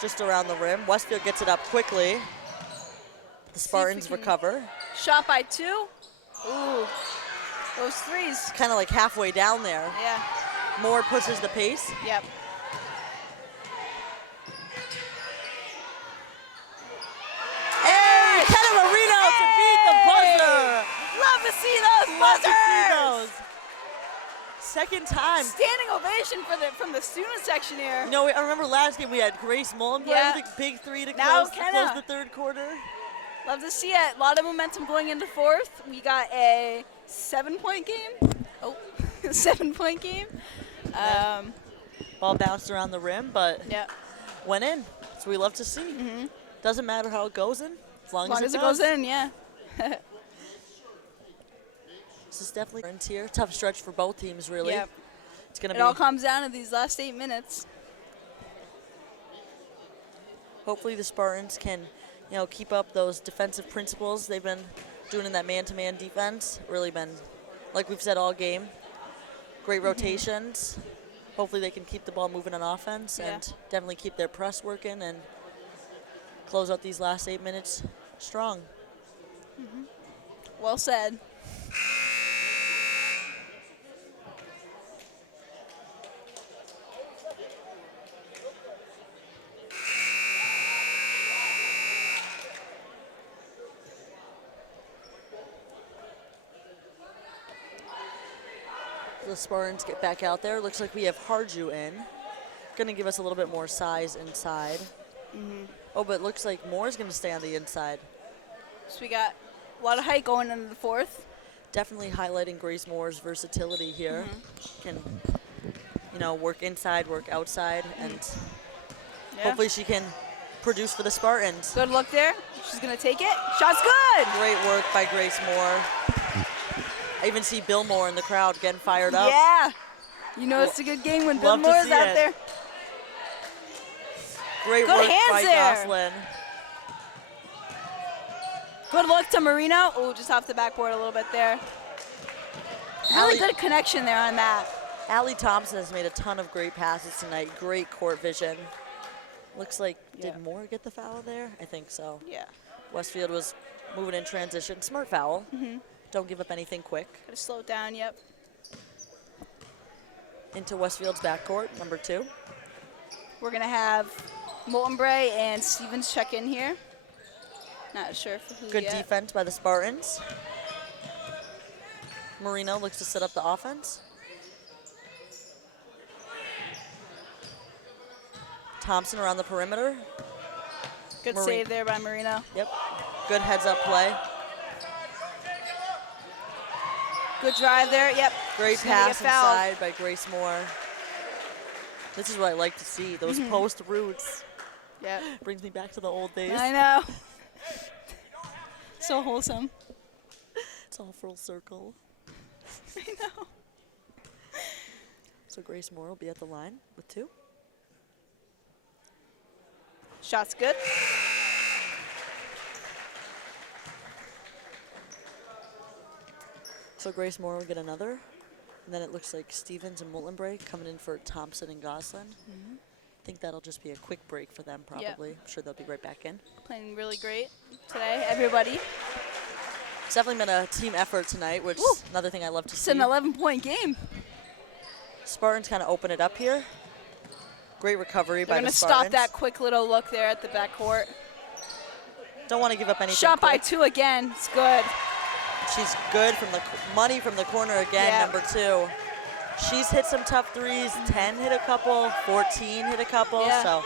Just around the rim. Westfield gets it up quickly. The Spartans can- recover. Shot by 2. Ooh. Those threes. Kind of like halfway down there. Yeah. Moore pushes the pace. Yep. Hey, Kenna Marino to beat the buzzer. Love to see those Love to see buzzers. those. Second time. Standing ovation from the student section here. You know, I remember last game we had Grace Mullenberg Yeah. with a big 3 to Now close Kenna. the third quarter. Love to see it. A lot of momentum going into 4th. We got a 7-point game. Oh, 7-point game. Ball bounced around the rim, but Yeah. went in. That's what we love to see. Doesn't matter how it goes in, as long As it goes does. in, yeah. This is definitely here. Tough stretch for both teams, really. Yep. It's gonna It be. all comes down to these last 8 minutes. Hopefully the Spartans can, keep up those defensive principles they've been doing in that man-to-man defense. Really been, like we've said all game, great rotations. Hopefully they can keep the ball moving on offense and definitely keep their press working and close out these last 8 minutes strong. Well said. The Spartans get back out there. Looks like we have Harju in. Going to give us a little bit more size inside. Oh, but it looks like Moore's going to stay on the inside. So we got a lot of height going into the fourth. Definitely highlighting Grace Moore's versatility here. Can, work inside, work outside, and hopefully she can produce for the Spartans. Good look there. She's going to take it. Shot's good. Great work by Grace Moore. I even see Bill Moore in the crowd getting fired up. Yeah. It's a good game when Bill Love to Moore's see out it. there. Great Good work hands by there. Goslin. Good luck to Marino. Oh, just off the backboard a little bit there. Really good connection there on that. Allie Thompson has made a ton of great passes tonight. Great court vision. Looks like, did Moore get the foul there? I think so. Yeah. Westfield was moving in transition. Smart foul. Don't give up anything quick. Gotta slow it down, yep. Into Westfield's backcourt, number 2. We're gonna have Molten Bray and Stevens check in here. Not sure for who Good yet. defense by the Spartans. Marino looks to set up the offense. Thompson around the perimeter. Good save there by Marino. Yep. Good heads-up play. Good drive there, yep. Great She's gonna pass get fouled. inside by Grace Moore. This is what I like to see, those post routes. Yep. Brings me back to the old days. I know. So wholesome. It's all full circle. I know. So Grace Moore will be at the line with 2. Shot's good. So Grace Moore will get another. And then it looks like Stevens and Moltenbray coming in for Thompson and Goslin. I think that'll just be a quick break for them probably. I'm sure they'll be right back in. Playing really great today, everybody. It's definitely been a team effort tonight, which is another thing I love to It's see. an 11-point game. Spartans kind of open it up here. Great recovery They're by gonna the Spartans. stop that quick little look there at the backcourt. Don't want to give up anything Shot by quick. 2 again. It's good. She's good from the money from the corner again, Yep. number 2. She's hit some tough threes. 10 hit a couple, 14 hit a couple. Yeah. So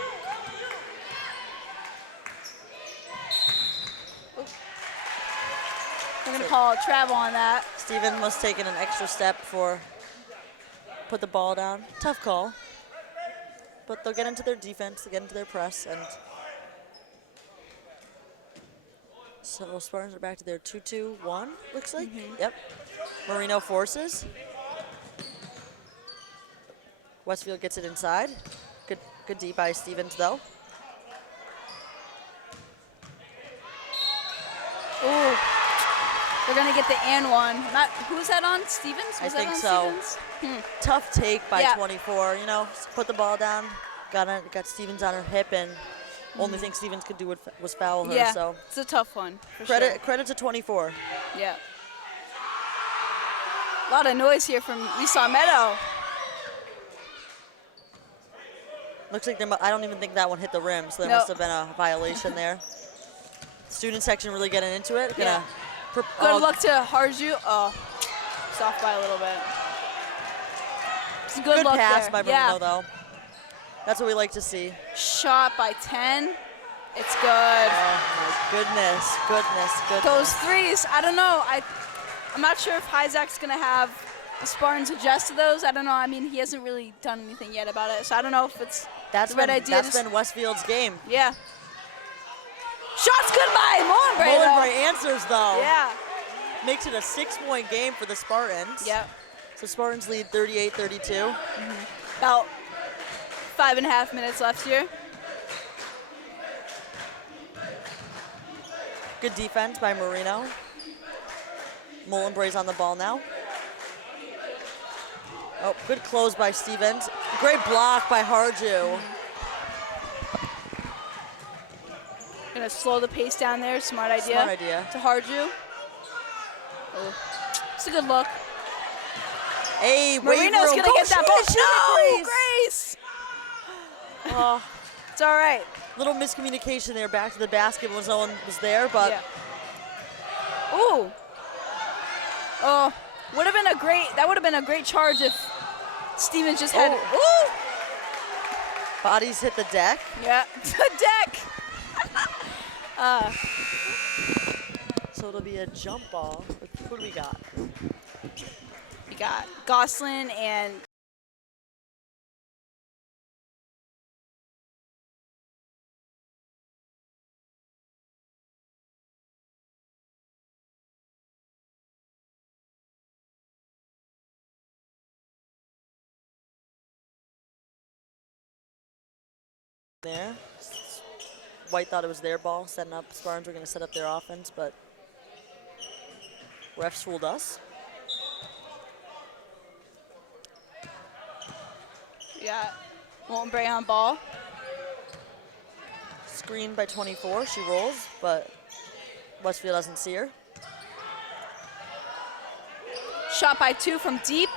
We're gonna call travel on that. Steven must taken an extra step before put the ball down. Tough call. But they'll get into their defense, they'll get into their press, and so Spartans are back to their 2-2-1, looks like. Yep. Marino forces. Westfield gets it inside. Good D by Stevens, though. Ooh. They're gonna get the and one. Who's that on? Stevens? I Was that think on so. Stevens? Tough take by Yeah. 24. Put the ball down, got Stevens on her hip, and only thing Stevens could do was foul her. Yeah, So it's a tough one. For credit to 24. Sure. Yeah. A lot of noise here from Esau Meadow. Looks like I don't even think that one hit the rim, so there No. must have been a violation there. Student section really getting into it. Yeah. Good luck to Harju. Oh, it's off by a little bit. It's a good luck pass there. by Marino, though. That's what we like to see. Shot by 10. It's good. Oh, my goodness. Those threes, I don't know. I'm not sure if Hyzak's going to have the Spartans adjust to those. I don't know. I mean, he hasn't really done anything yet about it, so I don't know if it's That's been Westfield's game. Yeah. Shots good by Mullenbray, Mullenbray answers, though. Yeah. Makes it a 6-point game for the Spartans. Yep. So Spartans lead 38-32. About 5.5 minutes left here. Good defense by Marino. Mullenbray's on the ball now. Oh, good close by Stevens. Great block by Harju. Gonna slow the pace down there. Smart idea. Smart idea. To Harju. Oh. It's a good look. Hey, Marino's gonna get that ball. No, Grace. Oh, It's all right. little miscommunication there. Back to the basket when no one was there, but Yeah. Ooh. Oh, that would have been a great charge if Stevens just had. Ooh. bodies hit the deck. Yeah. The deck. So it'll be a jump ball. What do we got? We got Gosselin and There. White thought it was their ball, setting up. Spartans were going to set up their offense, but refs fooled us. we got Mullenbray on ball. Screen by 24. She rolls, but Westfield doesn't see her. Shot by 2 from deep.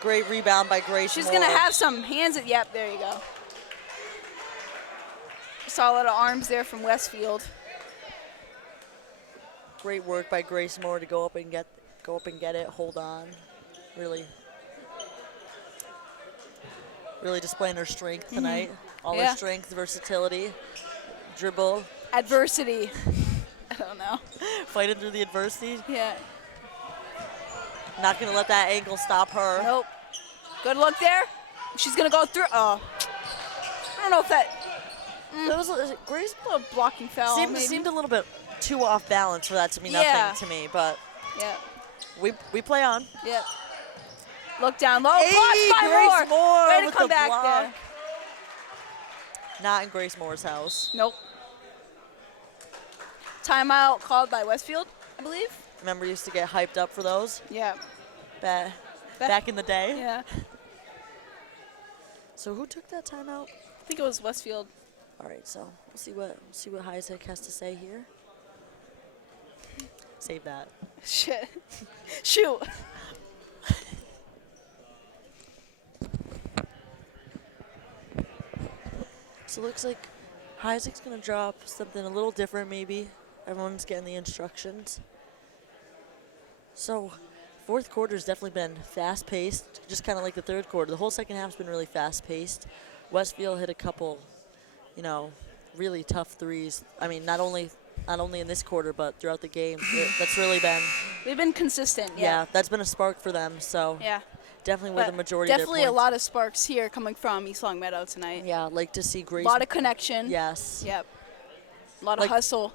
Great rebound by Grace She's Moore. gonna have some hands at, yep, there you go. Saw a lot of arms there from Westfield. Great work by Grace Moore to go up and get it, hold on. Really displaying her strength tonight. All her strength, versatility, dribble. Adversity. I don't know. Fighting through the adversity. Yeah. Not gonna let that angle stop her. Nope. Good look there. She's gonna go through. Oh. I don't know if that. That was Grace A little blocking foul. seemed a little bit too off balance for that to mean nothing to me, but Yeah. we play on. Yep. Look down low. Hey, Blocked by Grace Moore Way to with come the back block. there. Not in Grace Moore's house. Nope. Timeout called by Westfield, I believe. Remember, used to get hyped up for those Yeah. back in the day. Yeah. So who took that timeout? I think it was Westfield. All right, so we'll see what Isaac has to say here. Save that. Shit. Shoot. So it looks like Isaac's gonna drop something a little different maybe. Everyone's getting the instructions. So fourth quarter's definitely been fast-paced, just kind of like the third quarter. The whole second half's been really fast-paced. Westfield hit a couple, really tough threes. I mean, not only in this quarter, but throughout the game. That's really been. We've been consistent. Yeah, that's been a spark for them. So Yeah. definitely where the But majority of definitely their a points. lot of sparks here coming from East Long Meadow tonight. Yeah, like to see A Grace. lot of connection. Yes. Yep. A lot of Like- hustle.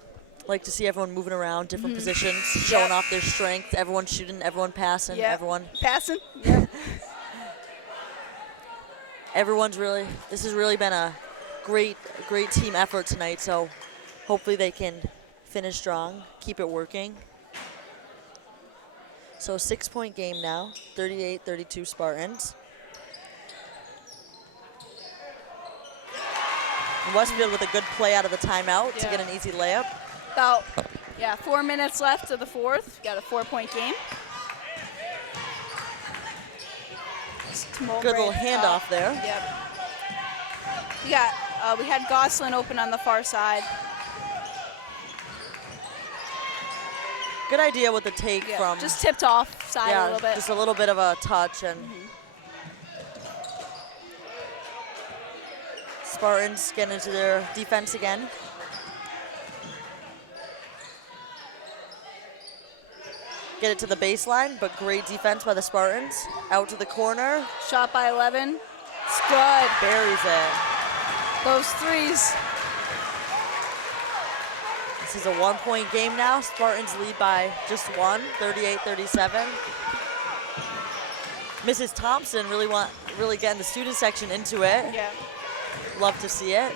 Like to see everyone moving around, different positions, showing off their strength. Everyone shooting, everyone passing, Yep. everyone. Passing. Yep. This has really been a great team effort tonight. So hopefully they can finish strong, keep it working. So 6-point game now, 38-32 Spartans. And Westfield with a good play out of the timeout to get an easy layup. About 4 minutes left of the fourth. Got a 4-point game. Good little handoff there. Yep. We had Gosselin open on the far side. Good idea with the take Yeah, from. just tipped off side a little bit. Just a little bit of a touch and. Spartans get into their defense again. Get it to the baseline, but great defense by the Spartans. Out to the corner. Shot by 11. good. Buries it. Those threes. This is a 1-point game now. Spartans lead by just one, 38-37. Mrs. Thompson really getting the student section into it. Yeah. Love to see it.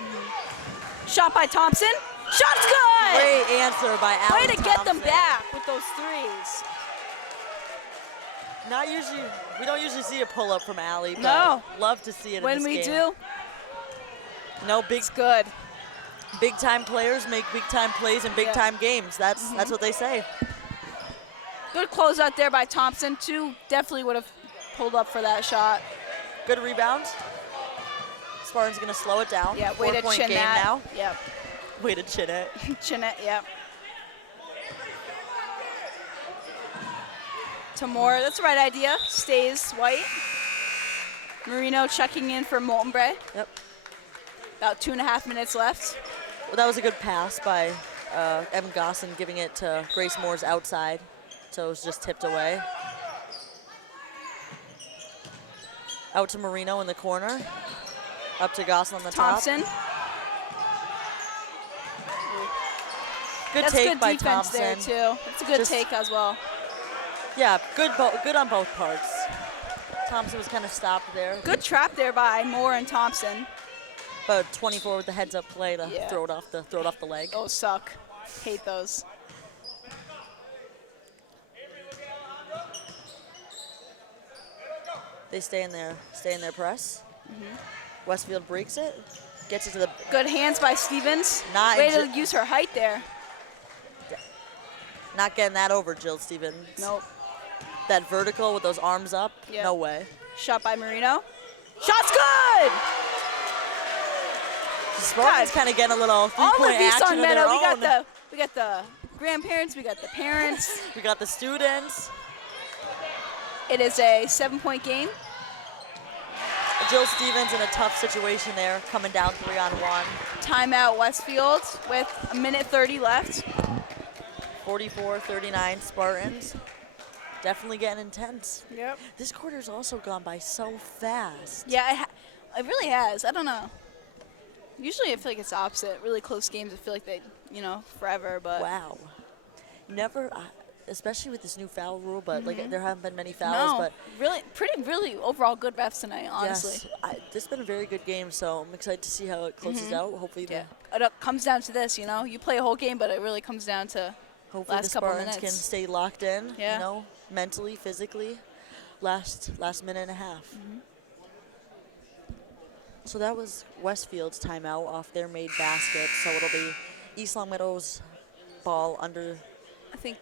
Shot by Thompson. Shot's good. Great answer by Allie Way to get them back with those threes. We don't usually see a pull-up from Allie, but No. love to see it When in this we game. do, No, it's good. big time players make big time plays in big time games. That's what they say. Good closeout there by Thompson. Two definitely would have pulled up for that shot. Good rebound. Spartans gonna slow it down. Yeah, way to 4-point chin game that. now. Yep. Way to chin it. Chin it, yep. Tamor, that's the right idea. Stays white. Marino checking in for Molten Bray. Yep. About 2.5 minutes left. Well, that was a good pass by Evan Gosson, giving it to Grace Moore's outside. So it was just tipped away. Out to Marino in the corner. Up to Gosson on the Thompson. top. Good That's take good by defense Thompson. there too. It's a good Just- take as well. Yeah, good on both parts. Thompson was kind of stopped there. Good trap there by Moore and Thompson. But 24 with the heads-up play to Yeah. throw it off the leg. Those suck. Hate those. They stay in their press. Westfield breaks it, gets it to the Good hands by Stevens. Not Way to inju- use her height there. not getting that over Jill Stevens. Nope. That vertical with those arms up, Yep. no way. Shot by Marino. Shot's good! The Spartans kind of getting a little All three-point the action Visong of their Meadow. own. We got the grandparents, we got the parents. We got the students. It is a 7-point game. Jill Stevens in a tough situation there, coming down 3-on-1. Timeout Westfield with 1:30 left. 44-39 Spartans. Definitely getting intense. Yep. This quarter's also gone by so fast. Yeah, it really has. I don't know. Usually I feel like it's the opposite. Really close games, I feel like they, forever, but. Wow. Never, especially with this new foul rule, but like there haven't been many fouls. No, But really overall good refs tonight, honestly. yes, this has been a very good game, so I'm excited to see how it closes out. Hopefully, Yeah. It comes down to this, you play a whole game, but it really comes down to hopefully last the couple Spartans can minutes. stay locked in. Yeah. Mentally, physically, last minute and a half. So that was Westfield's timeout off their made basket. So it'll be East Long Meadow's ball under. I think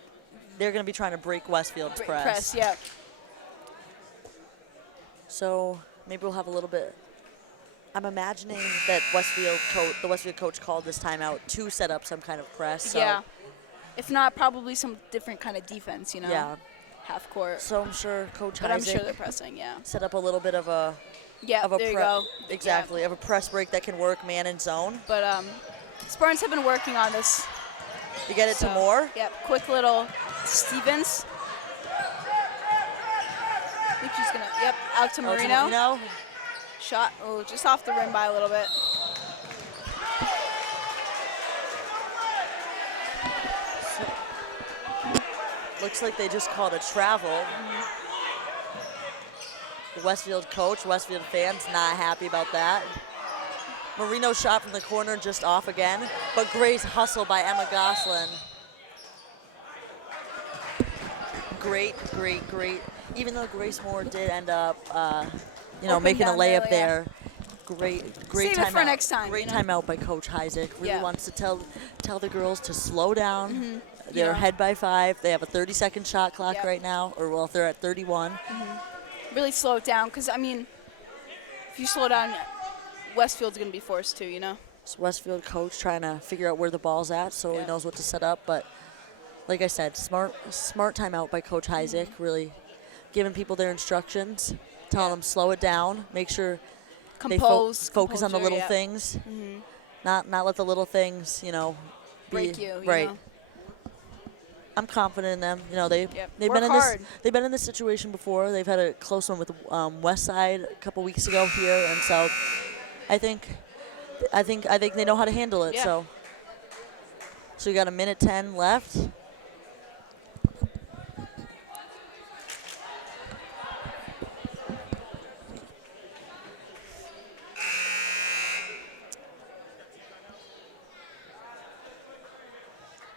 They're going to be trying to break Westfield's press. yeah. So maybe we'll have a little bit. I'm imagining that the Westfield coach called this timeout to set up some kind of press. So, Yeah. If not, probably some different kind of defense, Yeah. half court. So I'm sure Coach But I'm Isaac sure they're pressing, yeah. set up a little bit of a Yeah, there you go. Exactly, Yeah. of a press break that can work man and zone. But Spartans have been working on this. You get it to Moore. Yep, quick little Stevens. I think she's gonna, out to Marino. Shot, just off the rim by a little bit. Looks like they just called a travel. The Westfield coach, Westfield fans not happy about that. Marino shot from the corner just off again, but Gray's hustle by Emma Goslin. Great. Even though Grace Moore did end up, Open making a down layup low, yeah. there. Great Save timeout. it for next time, Great timeout by Coach Isaac. Really Yeah. wants to tell the girls to slow down. They're Yeah. ahead by 5. They have a 30-second shot clock Yep. right now, or they're at 31. Really slow it down, because, if you slow down, Westfield's going to be forced to, So Westfield coach trying to figure out where the ball's at, so he Yeah. knows what to set up. But like I said, smart timeout by Coach Isaac. Really giving people their instructions, telling them slow it down, make sure they focus on the composure, little yeah. things, not let the little things, Break be, you, right. I'm confident in them. You know, they've Work been in hard. they've been in this situation before. They've had a close one with Westside a couple weeks ago here, and so I think they know how to handle it. Yeah. So we got a minute 10 left.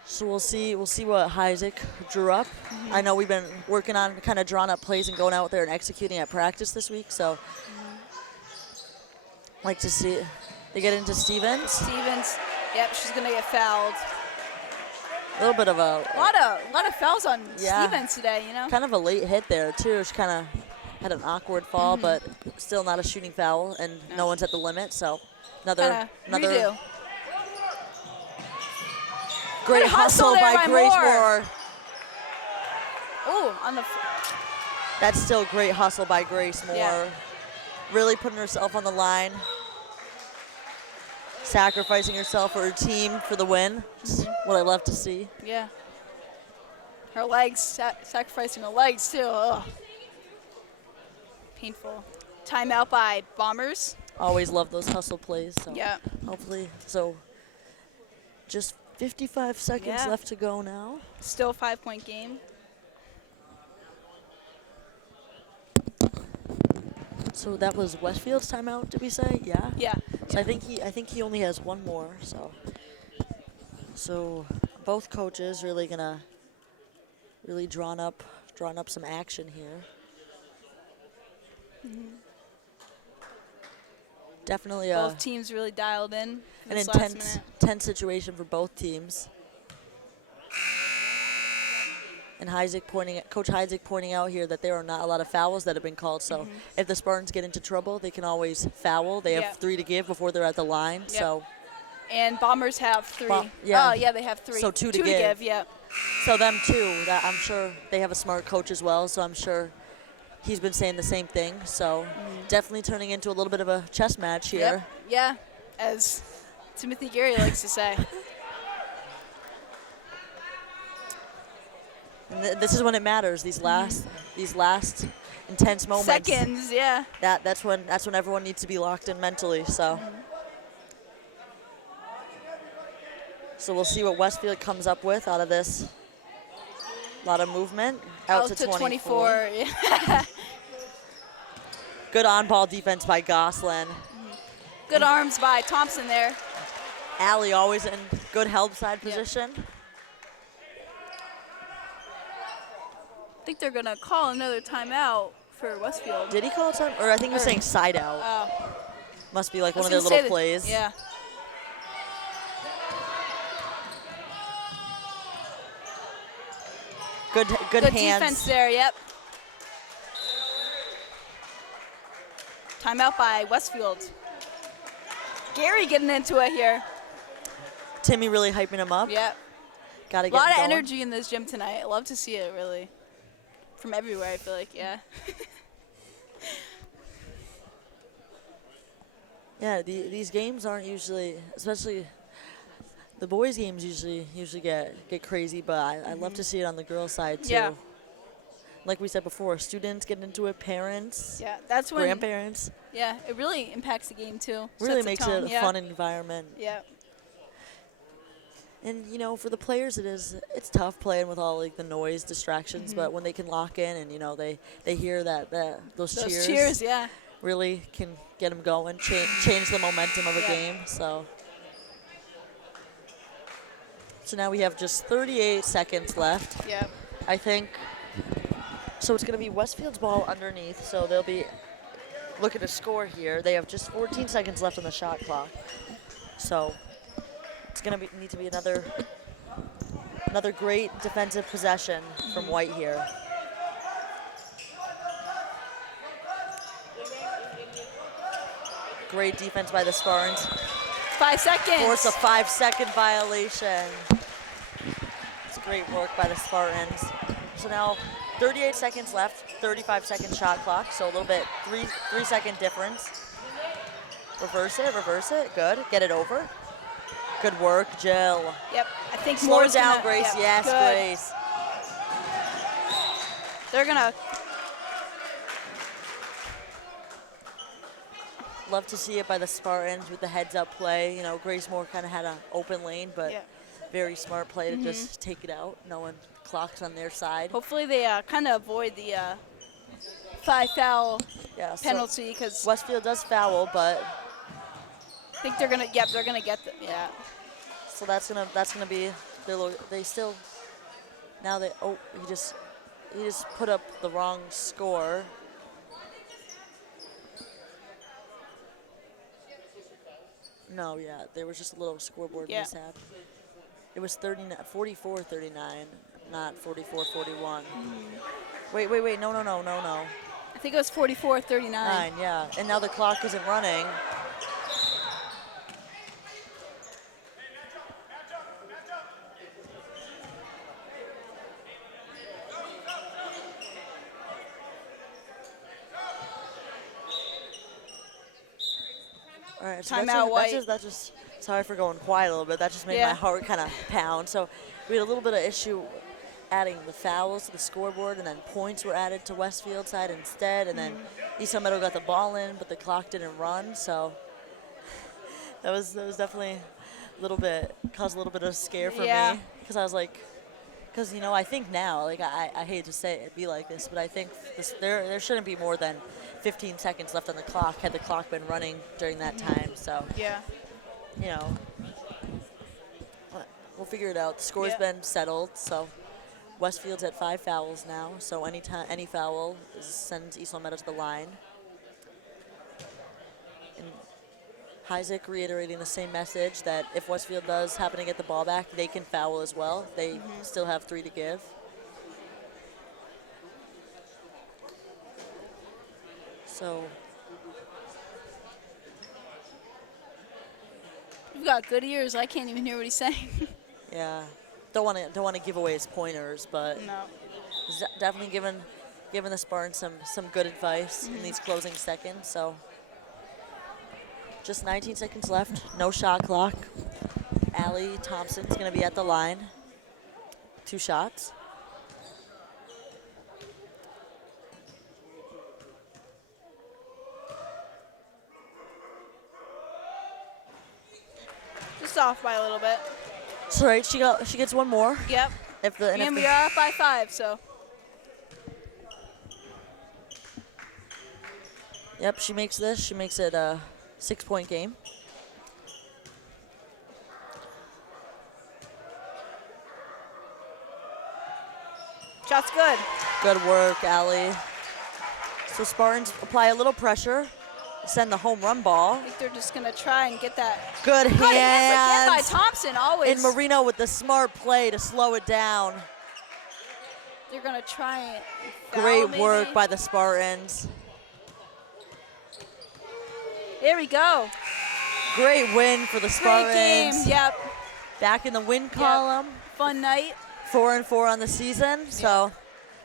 So we'll see what Heisek drew up. I know we've been working on kind of drawing up plays and going out there and executing at practice this week. So like to see they get into Stevens. Yep, she's gonna get fouled. A little bit of a lot of fouls on Stevens today. You know. Kind of a late hit there too. She kind of had an awkward fall, but still not a shooting foul, and no one's at the limit. So another redo. Great hustle by Grace Moore. Oh, on the. That's still great hustle by Grace Moore. Yeah. Really putting herself on the line. Sacrificing herself for her team for the win. Just what I love to see. Yeah. Her legs, sacrificing her legs too. Ugh. Painful. Timeout by Bombers. Always love those hustle plays. So yeah. Hopefully, just 55 seconds left to go now. Still a 5-point game. So that was Westfield's timeout, did we say? Yeah. Yeah. So I think he only has one more. So both coaches really gonna drawn up some action here. Definitely both teams really dialed in. An intense situation for both teams. And Coach Heisek pointing out here that there are not a lot of fouls that have been called. So if the Spartans get into trouble, they can always foul. They have 3 to give before they're at the line. So. And Bombers have 3. Oh yeah, they have 3. So 2 to give. Yeah. So them too. That I'm sure they have a smart coach as well. So I'm sure he's been saying the same thing. So definitely turning into a little bit of a chess match here. Yep. Yeah, as Timothy Gary likes to say. And this is when it matters. These last intense moments. Seconds, yeah. That's when everyone needs to be locked in mentally. So. So we'll see what Westfield comes up with out of this. A lot of movement. Out to 24. Yeah. Good on-ball defense by Gosselin. Good arms by Thompson there. Allie always in good help side position. I think they're going to call another timeout for Westfield. Did he call a time? Or I think he was saying side out. Oh. Must be like one of their little plays. Yeah. Good hands. Defense there, yep. Timeout by Westfield. Gary getting into it here. Timmy really hyping him up. Yep. Gotta get a lot of going. energy in this gym tonight. I love to see it, really. From everywhere, I feel like, yeah. Yeah, these games aren't usually, especially the boys' games usually get crazy, but I love to see it on the girls' side too. Yeah. Like we said before, students getting into it, parents, yeah, that's when grandparents. Yeah, it really impacts the game too. Really makes it a fun environment. Yeah. And you know, for the players, it's tough playing with all like the noise, distractions. But when they can lock in and you know they hear those cheers, yeah, really can get them going, change the momentum of a game. So now we have just 38 seconds left. Yeah. I think. So it's going to be Westfield's ball underneath. So they'll be looking to score here. They have just 14 seconds left on the shot clock. So it's going to need to be another great defensive possession from White here. Great defense by the Spartans. 5 seconds. Force a 5-second violation. It's great work by the Spartans. So now 38 seconds left, 35-second shot clock. So a little bit, 3-second difference. Reverse it, good. Get it over. Good work, Jill. Yep, I think Slow Moore's down, gonna, Grace. Yeah, yes, good. Grace. They're gonna. Love to see it by the Spartans with the heads-up play. You know, Grace Moore kind of had an open lane, but very smart play to just take it out, knowing the clock's on their side. Hopefully they kind of avoid the 5 foul penalty, because Westfield does foul, but I think they're gonna. Yep, they're gonna get them. Yeah. so that's gonna be they still now they he just put up the wrong score. No, there was just a little scoreboard mishap. It was 44-39, not 44-41. Wait, no. I think it was 44-39. Yeah, and now the clock isn't running. All right, so Timeout, White. That's just, sorry for going quiet a little bit. That just made my heart kind of pound. So we had a little bit of issue adding the fouls to the scoreboard, and then points were added to Westfield side instead, and then East Meadow got the ball in, but the clock didn't run. So that was definitely caused a little bit of scare for me, because I was like, because you know, I think now, like I hate to say it be like this, but I think there shouldn't be more than 15 seconds left on the clock had the clock been running during that time. So you know, we'll figure it out. The score's been settled, so Westfield's at 5 fouls now. So any foul sends East Meadow to the line. And Isaac reiterating the same message that if Westfield does happen to get the ball back, they can foul as well. They still have 3 to give. So You've got good ears. I can't even hear what he's saying. yeah, don't want to give away his pointers, but he's definitely giving the Spartans some good advice in these closing seconds. So just 19 seconds left, no shot clock. Allie Thompson's going to be at the line. 2 shots. Just off by a little bit. That's right. She gets one more. Yep. And we are up by 5, so. Yep, she makes this. She makes it a 6-point game. Shot's good. Good work, Allie. So Spartans apply a little pressure, send the home run ball. I think they're just going to try and get that. Good hands. Again by Thompson, always. And Marino with the smart play to slow it down. They're going to try and foul, Great work by the Spartans. There we go. Great win for the Spartans. Great game, yep. Back in the win column. Fun night. 4-4 on the season. So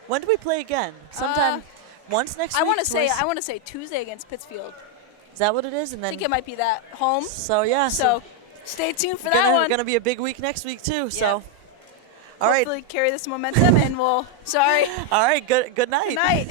when do we play again? Sometime once next week? I want to say Tuesday against Pittsfield. Is that what it is? And then I think it might be that home. So yeah. So stay tuned for that one. Going to be a big week next week too. Yep. So all right. Hopefully carry this momentum, and we'll. Sorry. All right. Good night. Good night.